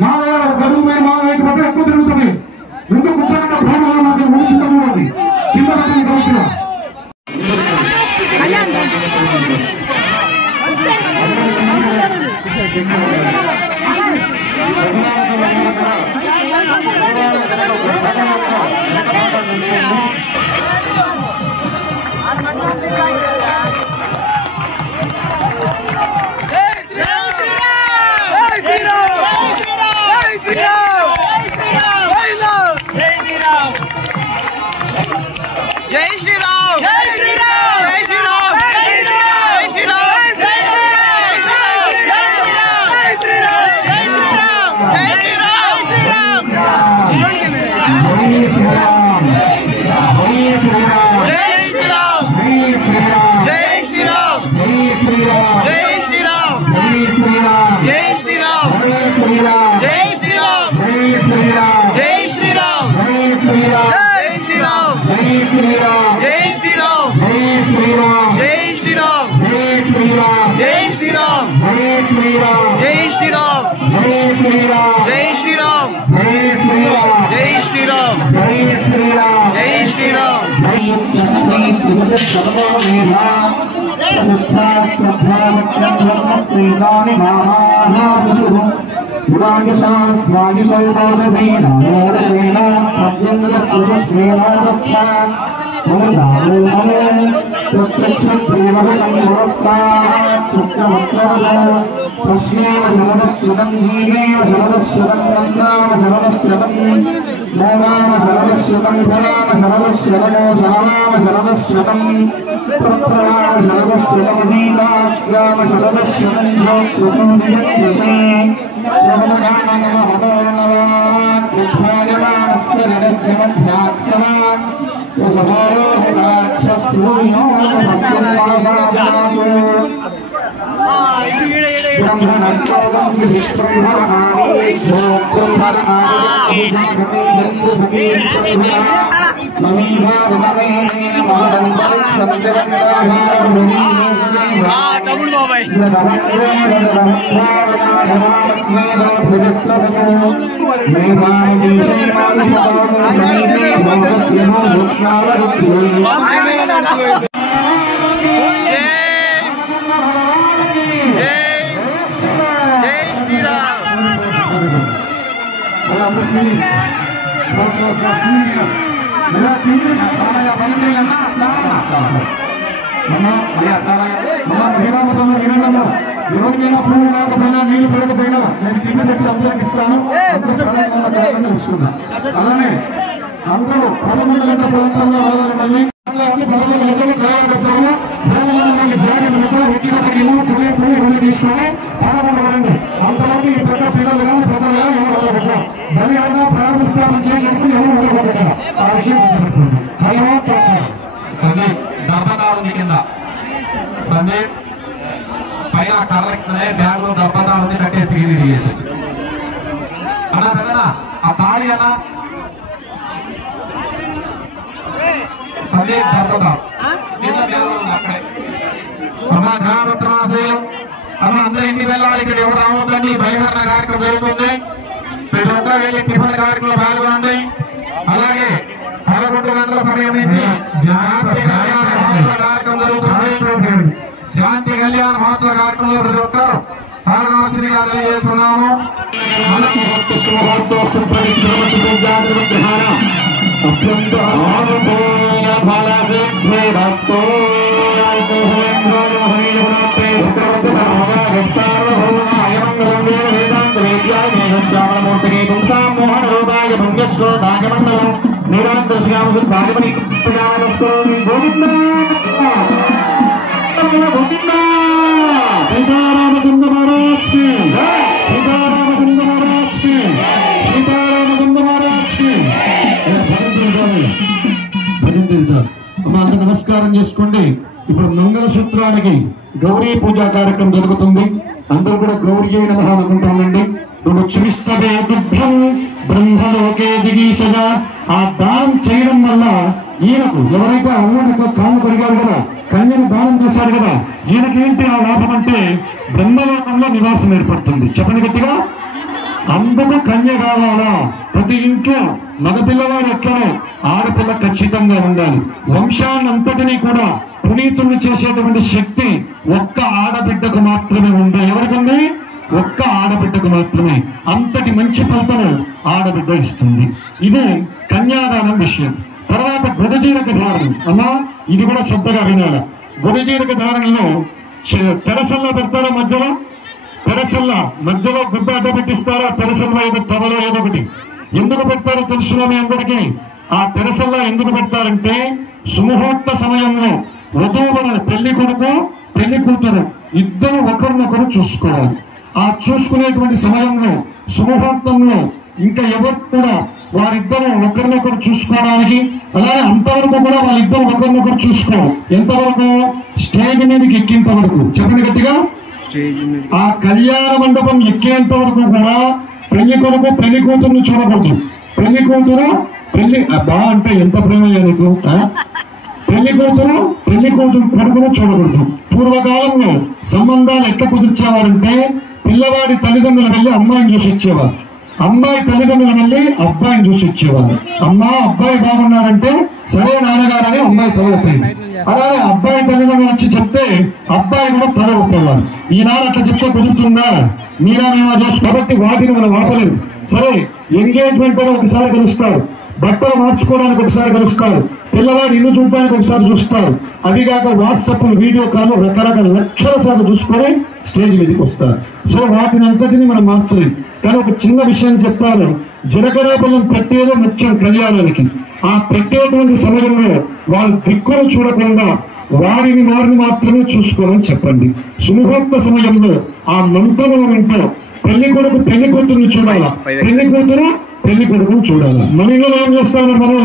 మాల ఒక అడుగు మీరు మాల వేయకపోతే ఎక్కువ తిరుగుతుంది. ముందు కూర్చోకుండా భోజనం మాకు ముందు కింద చూడండి, కింద పెట్టండి కరెక్ట్గా. జై శ్రీరామ్. శ్రీరామ్ జై శ్రీరామ్ జై శ్రీరామ్ జై శ్రీరామ్ జై శ్రీరామ్ జై శ్రీరామ్ జై శ్రీరామ్ తమ్ముడు బాబాయ్ నీళ్ళు పెరగపోయినా నేను కింద తెచ్చి అందరికి ఇస్తాను. అలానే అందరూ 11 గంటల ప్రాంతంలో మళ్ళీ 11 గంటలు కావాలనుకుంటాము. 11 మంది జాగ్రత్తగా వ్యక్తిగత సమయం తీసుకొని 11 మంది అంతమంది పెద్ద పిల్లలు కానీ పెద్దలు కానీ ఎవరు బలిగా ప్రారంభిస్తామని చేసినప్పుడు ఎవరు మొదలుపెట్టారు ఆ విషయం సందీప్ దర్భతాళం కింద సందీప్ పైన కర్రనే బ్యాగ్ లో దర్భతాళం కట్టేసి గిరి చేసి అన్నా పెద్దనా ఆ తాళి అన్నా సందీప్ దర్భతాళం కింద బ్యాగ్ లో అక్కడే అమ్మా జాగ్రత్తమాశయం అమ్మ అందరూ ఇంటికి వెళ్ళాలి. ఇక్కడ ఎవరు రావద్దండి. బహిరంగ కార్యక్రమం జరుగుతుంది. ప్రతి ఒక్కరు వెళ్ళి టిఫిన్ కార్యక్రమంలో పాల్గొనండి. అలాగే 11 గంటల సమయం నుంచి కార్యక్రమం జరుగుతుంది. శాంతి కళ్యాణ మహోత్సవ కార్యక్రమంలో ప్రతి ఒక్కరు పాల్గొనాల్సిందిగా తెలియజేస్తున్నాము. నమస్కారం చేసుకోండి. ఇప్పుడు మంగళసూత్రానికి గౌరీ పూజా కార్యక్రమం జరుగుతుంది. అందరూ కూడా గౌరీ నమః అనుకుంటామండి. బ్రహ్మలోకే దిగీసగా ఆ దానం చేయడం వల్ల ఈయనకు ఎవరైతే అమ్మకు కాళ్ళు పెరిగారు కదా, కన్యను దానం చేశారు కదా, ఈయనకేంటి ఆ లాభం అంటే బ్రహ్మలోకంలో నివాసం ఏర్పడుతుంది. చెప్పండి గట్టిగా. అందుకు కన్య కావాలా? ప్రతి ఇంట్లో మగపిల్లవాడు ఎట్లనో ఆడపిల్ల ఖచ్చితంగా ఉండాలి. వంశాన్నంతటినీ కూడా పునీతుల్ని చేసేటువంటి శక్తి ఒక్క ఆడబిడ్డకు మాత్రమే ఉంది. ఎవరికండి? ఒక్క ఆడబిడ్డకు మాత్రమే. అంతటి మంచి ఫలితము ఆడబిడ్డ ఇస్తుంది. ఇది కన్యాదానం విషయం. తర్వాత గుడిజీరక ధారణ. అమ్మా ఇది కూడా శ్రద్ధగా వినాలి. గుడిజీరక ధారణలో తెరసల్లో పెడతారా? మధ్యలో తెరసల్లా మధ్యలో గుడ్డ అడ్డ పెట్టిస్తారా? తెరసల్లో ఏదో తవలో ఏదో ఒకటి ఎందుకు పెట్టారో తెలుసులో మీ అందరికీ. ఆ తెరసల్లా ఎందుకు పెట్టారంటే సుముహూర్త సమయంలో వధూవరులు పెళ్లి కొడుకు పెళ్లి కూతురు ఇద్దరు ఒకరినొకరు చూసుకోవాలి. ఆ చూసుకునేటువంటి సమయంలో సుముహూర్తంలో ఇంకా ఎవరు కూడా వారిద్దరూ ఒకరినొకరు చూసుకోవడానికి, అలాగే అంతవరకు కూడా వాళ్ళిద్దరు ఒకరినొకరు చూసుకోవాలి. ఎంతవరకు? స్టేజ్ మీదకి ఎక్కేంత వరకు. చెప్పండి గట్టిగా. ఆ కళ్యాణ మండపం ఎక్కేంత వరకు కూడా పెళ్లి కొడుకు పెళ్లి కూతురుని చూడకూడదు. పెళ్లి కూతురు పెళ్లి బా అంటే ఎంత ప్రేమయ్యా నీకు. పెళ్లి కూతురు కొడుకును చూడకూడదు. పూర్వకాలంలో సంబంధాలు ఎట్లా కుదిర్చేవారంటే పిల్లవాడి తల్లిదండ్రులు వెళ్ళి అమ్మాయిని చూసి వచ్చేవారు, అమ్మాయి తల్లిదండ్రులు వెళ్ళి అబ్బాయిని చూసి వచ్చేవారు. అమ్మా అబ్బాయి బాగున్నారంటే సరే నాన్నగారని అమ్మాయి తల ఊపేది. అలానే అబ్బాయి తల్లిదండ్రులు వచ్చి చెప్తే అబ్బాయి కూడా తల ఊపేవారు. ఈనాడు అట్లా చెప్తే కుదురుతుందా? మీరా మేమా చేసు కాబట్టి వాటిని మనం ఆపలేదు. సరే ఎంగేజ్మెంట్ అని ఒకసారి కలుస్తారు, బట్టలు మార్చుకోవడానికి ఒకసారి కలుస్తారు, పిల్లవాడు ఇల్లు చూడడానికి ఒకసారి చూస్తారు, అదిగాక వాట్సాప్ వీడియో కాల్ రకరకాల లక్షల సార్లు చూసుకొని స్టేజ్ మీదకి వస్తారు. సో వాటిని అంతటిని మనం మార్చలేదు. కానీ ఒక చిన్న విషయం చెప్తాను, జీలకర్ర బెల్లం పెట్టేదో ముఖ్యం కళ్యాణానికి. ఆ పెట్టేటువంటి సమయంలో వాళ్ళ దిక్కులు చూడకుండా వారిని మాత్రమే చూసుకోవాలని చెప్పండి. సుముహూర్త సమయంలో ఆ మంత్రములు వింటూ పెళ్లి కొడుకు పెళ్లి కూతురుని చూడాలా, పెళ్లి కూతురు పెళ్లి కొడుకుని చూడాలా. మనలో ఏం చేస్తారు, మనం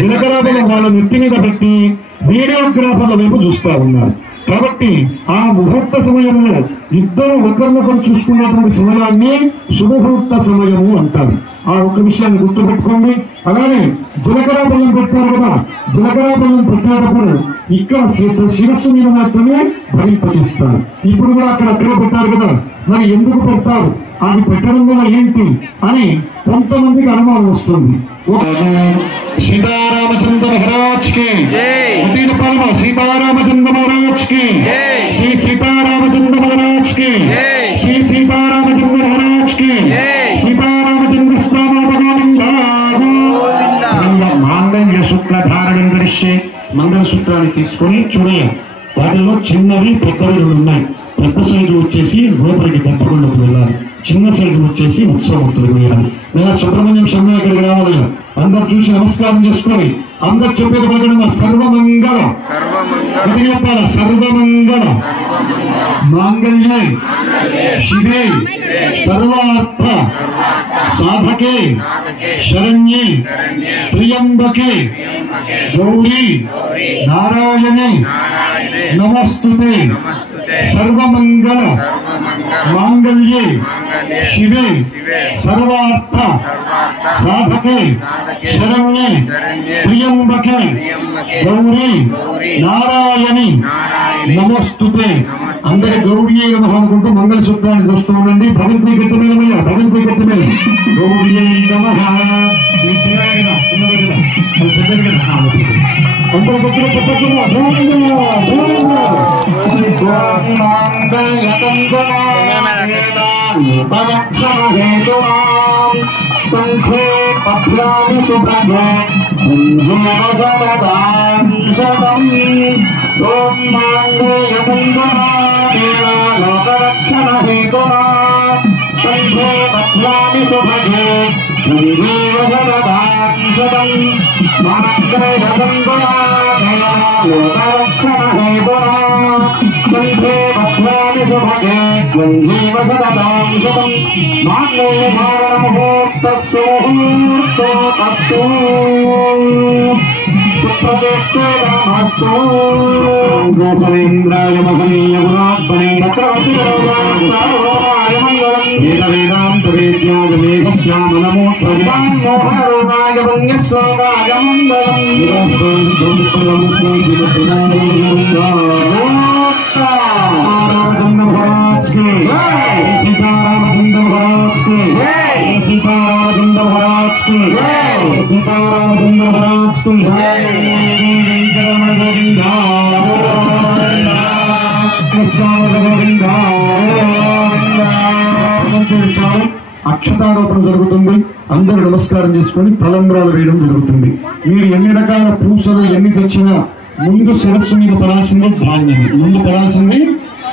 జీలకర్ర బెల్లం వాళ్ళ నెత్తి మీద పెట్టి వీడియోగ్రాఫర్ల వైపు చూస్తా ఉన్నారు. కాబట్టి ఆ ముహూర్త సమయంలో ఇద్దరు ఒకరినొకరు చూసుకున్నటువంటి సమయాన్ని శుభముహూర్త సమయము అంటారు. ఆ ఒక్క విషయాన్ని గుర్తుపెట్టుకోండి. అలానే జీలకర్ర బెల్లం పెట్టారు కదా, జీలకర్ర బెల్లం పెట్టేటప్పుడు ఇక్కడ శిరస్సు మీద మాత్రమే ధరింపజేస్తారు. ఇప్పుడు కూడా అక్కడ పెట్టారు కదా, మరి ఎందుకు పెడతారు, అది పెట్టడం వల్ల ఏంటి అని కొంతమందికి అనుమానం వస్తుంది. సీతారామచంద్ర మహారాజ్ కి సీతారామచంద్ర మహారాజ్ కి శ్రీ సీతారామచంద్ర మహారాజ్ కి శ్రీ సీతారామచంద్ర మహారాజ్ కి సీతారామచంద్ర స్వామి మాంగళ్య సూత్ర ధారణం ధరిస్తే మంగళసూత్రాన్ని తీసుకొని చూడాలి. వాటిలో చిన్నవి పెద్దవి ఉన్నాయి. పెద్ద సైజు వచ్చేసి లోపలికి గంపగుళ్ళకు వెళ్ళాలి, చిన్న సైజు వచ్చేసి ఉత్సవమూర్తులకు వెళ్ళాలి. లేదా సుబ్రహ్మణ్యం సమయం ఇక్కడికి రావాలి. అందరు చూసి నమస్కారం చేసుకొని అందరు చెప్పేది ప్రకారం సర్వమంగళ చెప్పాలి. సర్వమంగళ మాంగళ్యే శివే సర్వార్థ సాధకే శరణ్యే త్ర్యంబకే గౌరీ నారాయణే నమస్తుతే సర్వమంగళ మాంగళ్యే శివే సర్వార్థ సాధకే శరణ్యే త్ర్యంబకే గౌరీ నారాయణి నమస్తుతే. అందరి గౌరీయే నమః అనుకుంటూ మంగళసూత్రాన్ని చూస్తూ ఉండండి. భగవంతుడి గతమేనమయ్యా, భగవంతుడి గతమే గౌరీయే నమః. అందరూ గట్టిగా చెప్పకుండా గోపవేంద్రాయ మహనీయ గుణాత్మనే వేదాంత వేద్యాయ మేఘశ్యామనమో ప్రసాన్మోహనాయ వన్యశ్లోకాయ మంగళం. సీతారామచంద్ర మహారాజ్ కి సీతారామచంద్ర మహారాజ్ కి సీతారామచంద్ర మహారాజ్ కి సీతారామచంద్ర మహారాజ్ కి వెంకటరమణ గోవింద కృష్ణ గోవింద. అక్షతారోపణ జరుగుతుంది. అందరూ నమస్కారం చేసుకొని తలంబ్రాలు వేయడం జరుగుతుంది. మీరు ఎన్ని రకాల పూసలు ఎన్ని తెచ్చినా ముందు శిరస్సు మీద పడాల్సింది ధాన్యమే, ముందు పడాల్సింది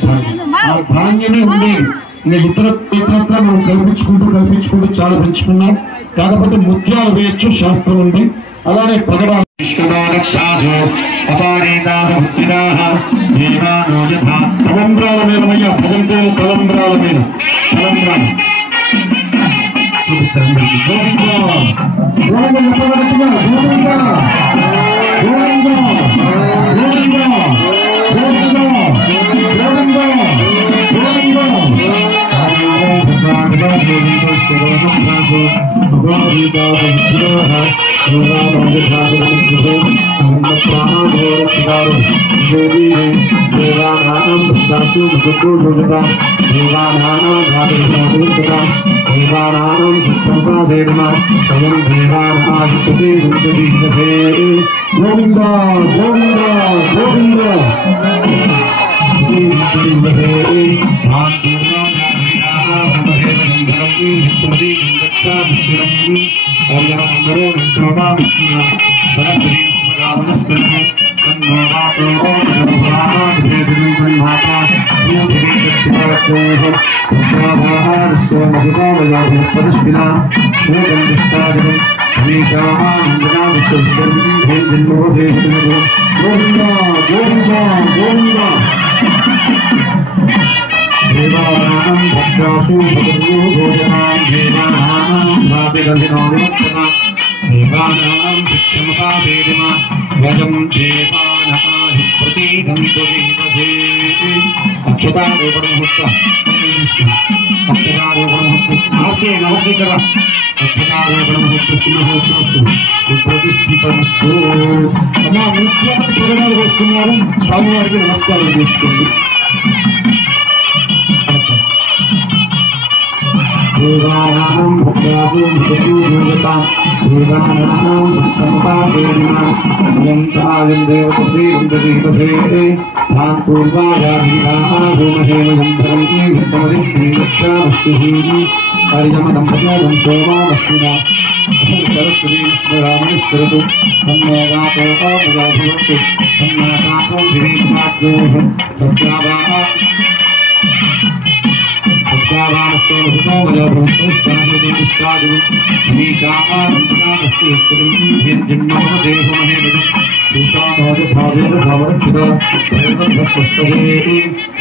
ధాన్యం. ఆ ధాన్యమే ఉండేది. ఇంకా ఇతరత్ర మనం కల్పించుకుంటూ చాలా పెంచుకున్నాం. కాకపోతే ముత్యాలు వేయచ్చు, శాస్త్రం ఉంది. అలానే పగడాలు తలంబ్రాల మీద అయ్యా, భగవంతుని తలంబ్రాల మీద తలంబ్రాలు స్వామివారికి నమస్కారం చేసుకోండి.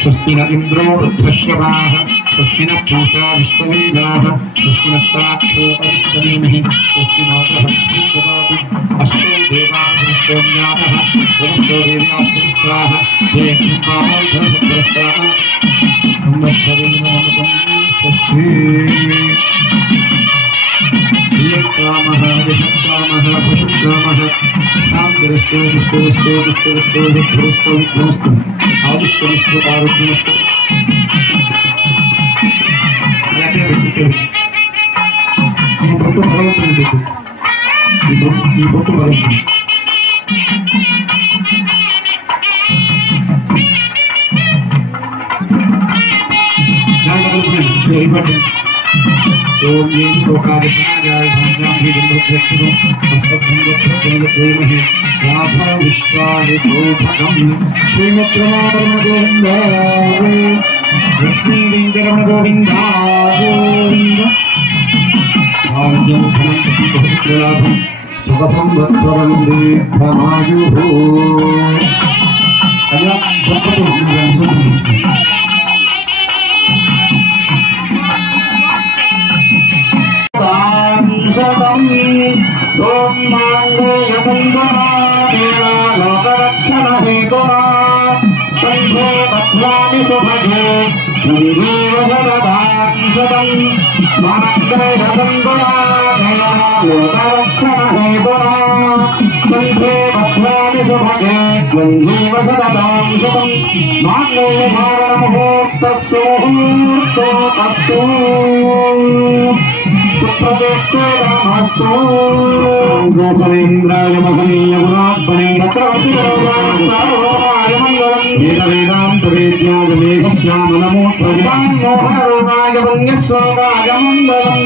स्वस्ति न इंद्रो वृद्धश्रवाः स्वस्ति न पूषा विश्ववेदाः स्वस्ति नस्ताक्षो अरिष्टनेमिः स्वस्ति नोत्रभक्तिर्ददातु अष्टो देवाः समस्तो देव्याः सहस्राः ये कृपामोधरभद्रस्ताः संवत्सरेणामृतं स्वस्ति यत्कामः यशत्कामः पशुकामः शान्तिरस्तु दुष्टरस्तु दुष्टरस्तु दुष्टरस्तु विक्रमस्तु आयुष्यमस्तु आरोग्यमस्तु ఈ బొట్టు భగవంతుని పెట్టు ఈ బొట్టు భగవంతుని ओम ये लोकादित्याय भंजामि विद्रुक्षु मस्तभंगप्रत्यंगप्रेमहे राधा विश्वाय भोभगं श्रीमद्रमण गोविंद लक्ष्मी वेंकटरमण गोविंद गोविंद भाग्यं धनं शुभसंवत्सरं दीर्घमायुः अया దంపతులు ओम मांगल्यमंगलादेवा लोकरक्षण हेतुना कंठे बध्नामि सुभगे जीव जगदां सदं मांगल्यमंगलादेवा लोकरक्षण हेतुना कंठे बध्नामि सुभगे जीव जगदां सदं मांगल्यधारण मुहूर्तस्य मुहूर्तोऽस्तु गोपरेन्द्राय महनीय गुणात्मने चक्रवर्तिराय मंगलम् वेदान्तवेद्याय मेघश्यामनमो प्रसान्मोहरोगाय वन्यस्वागाय मंगलम्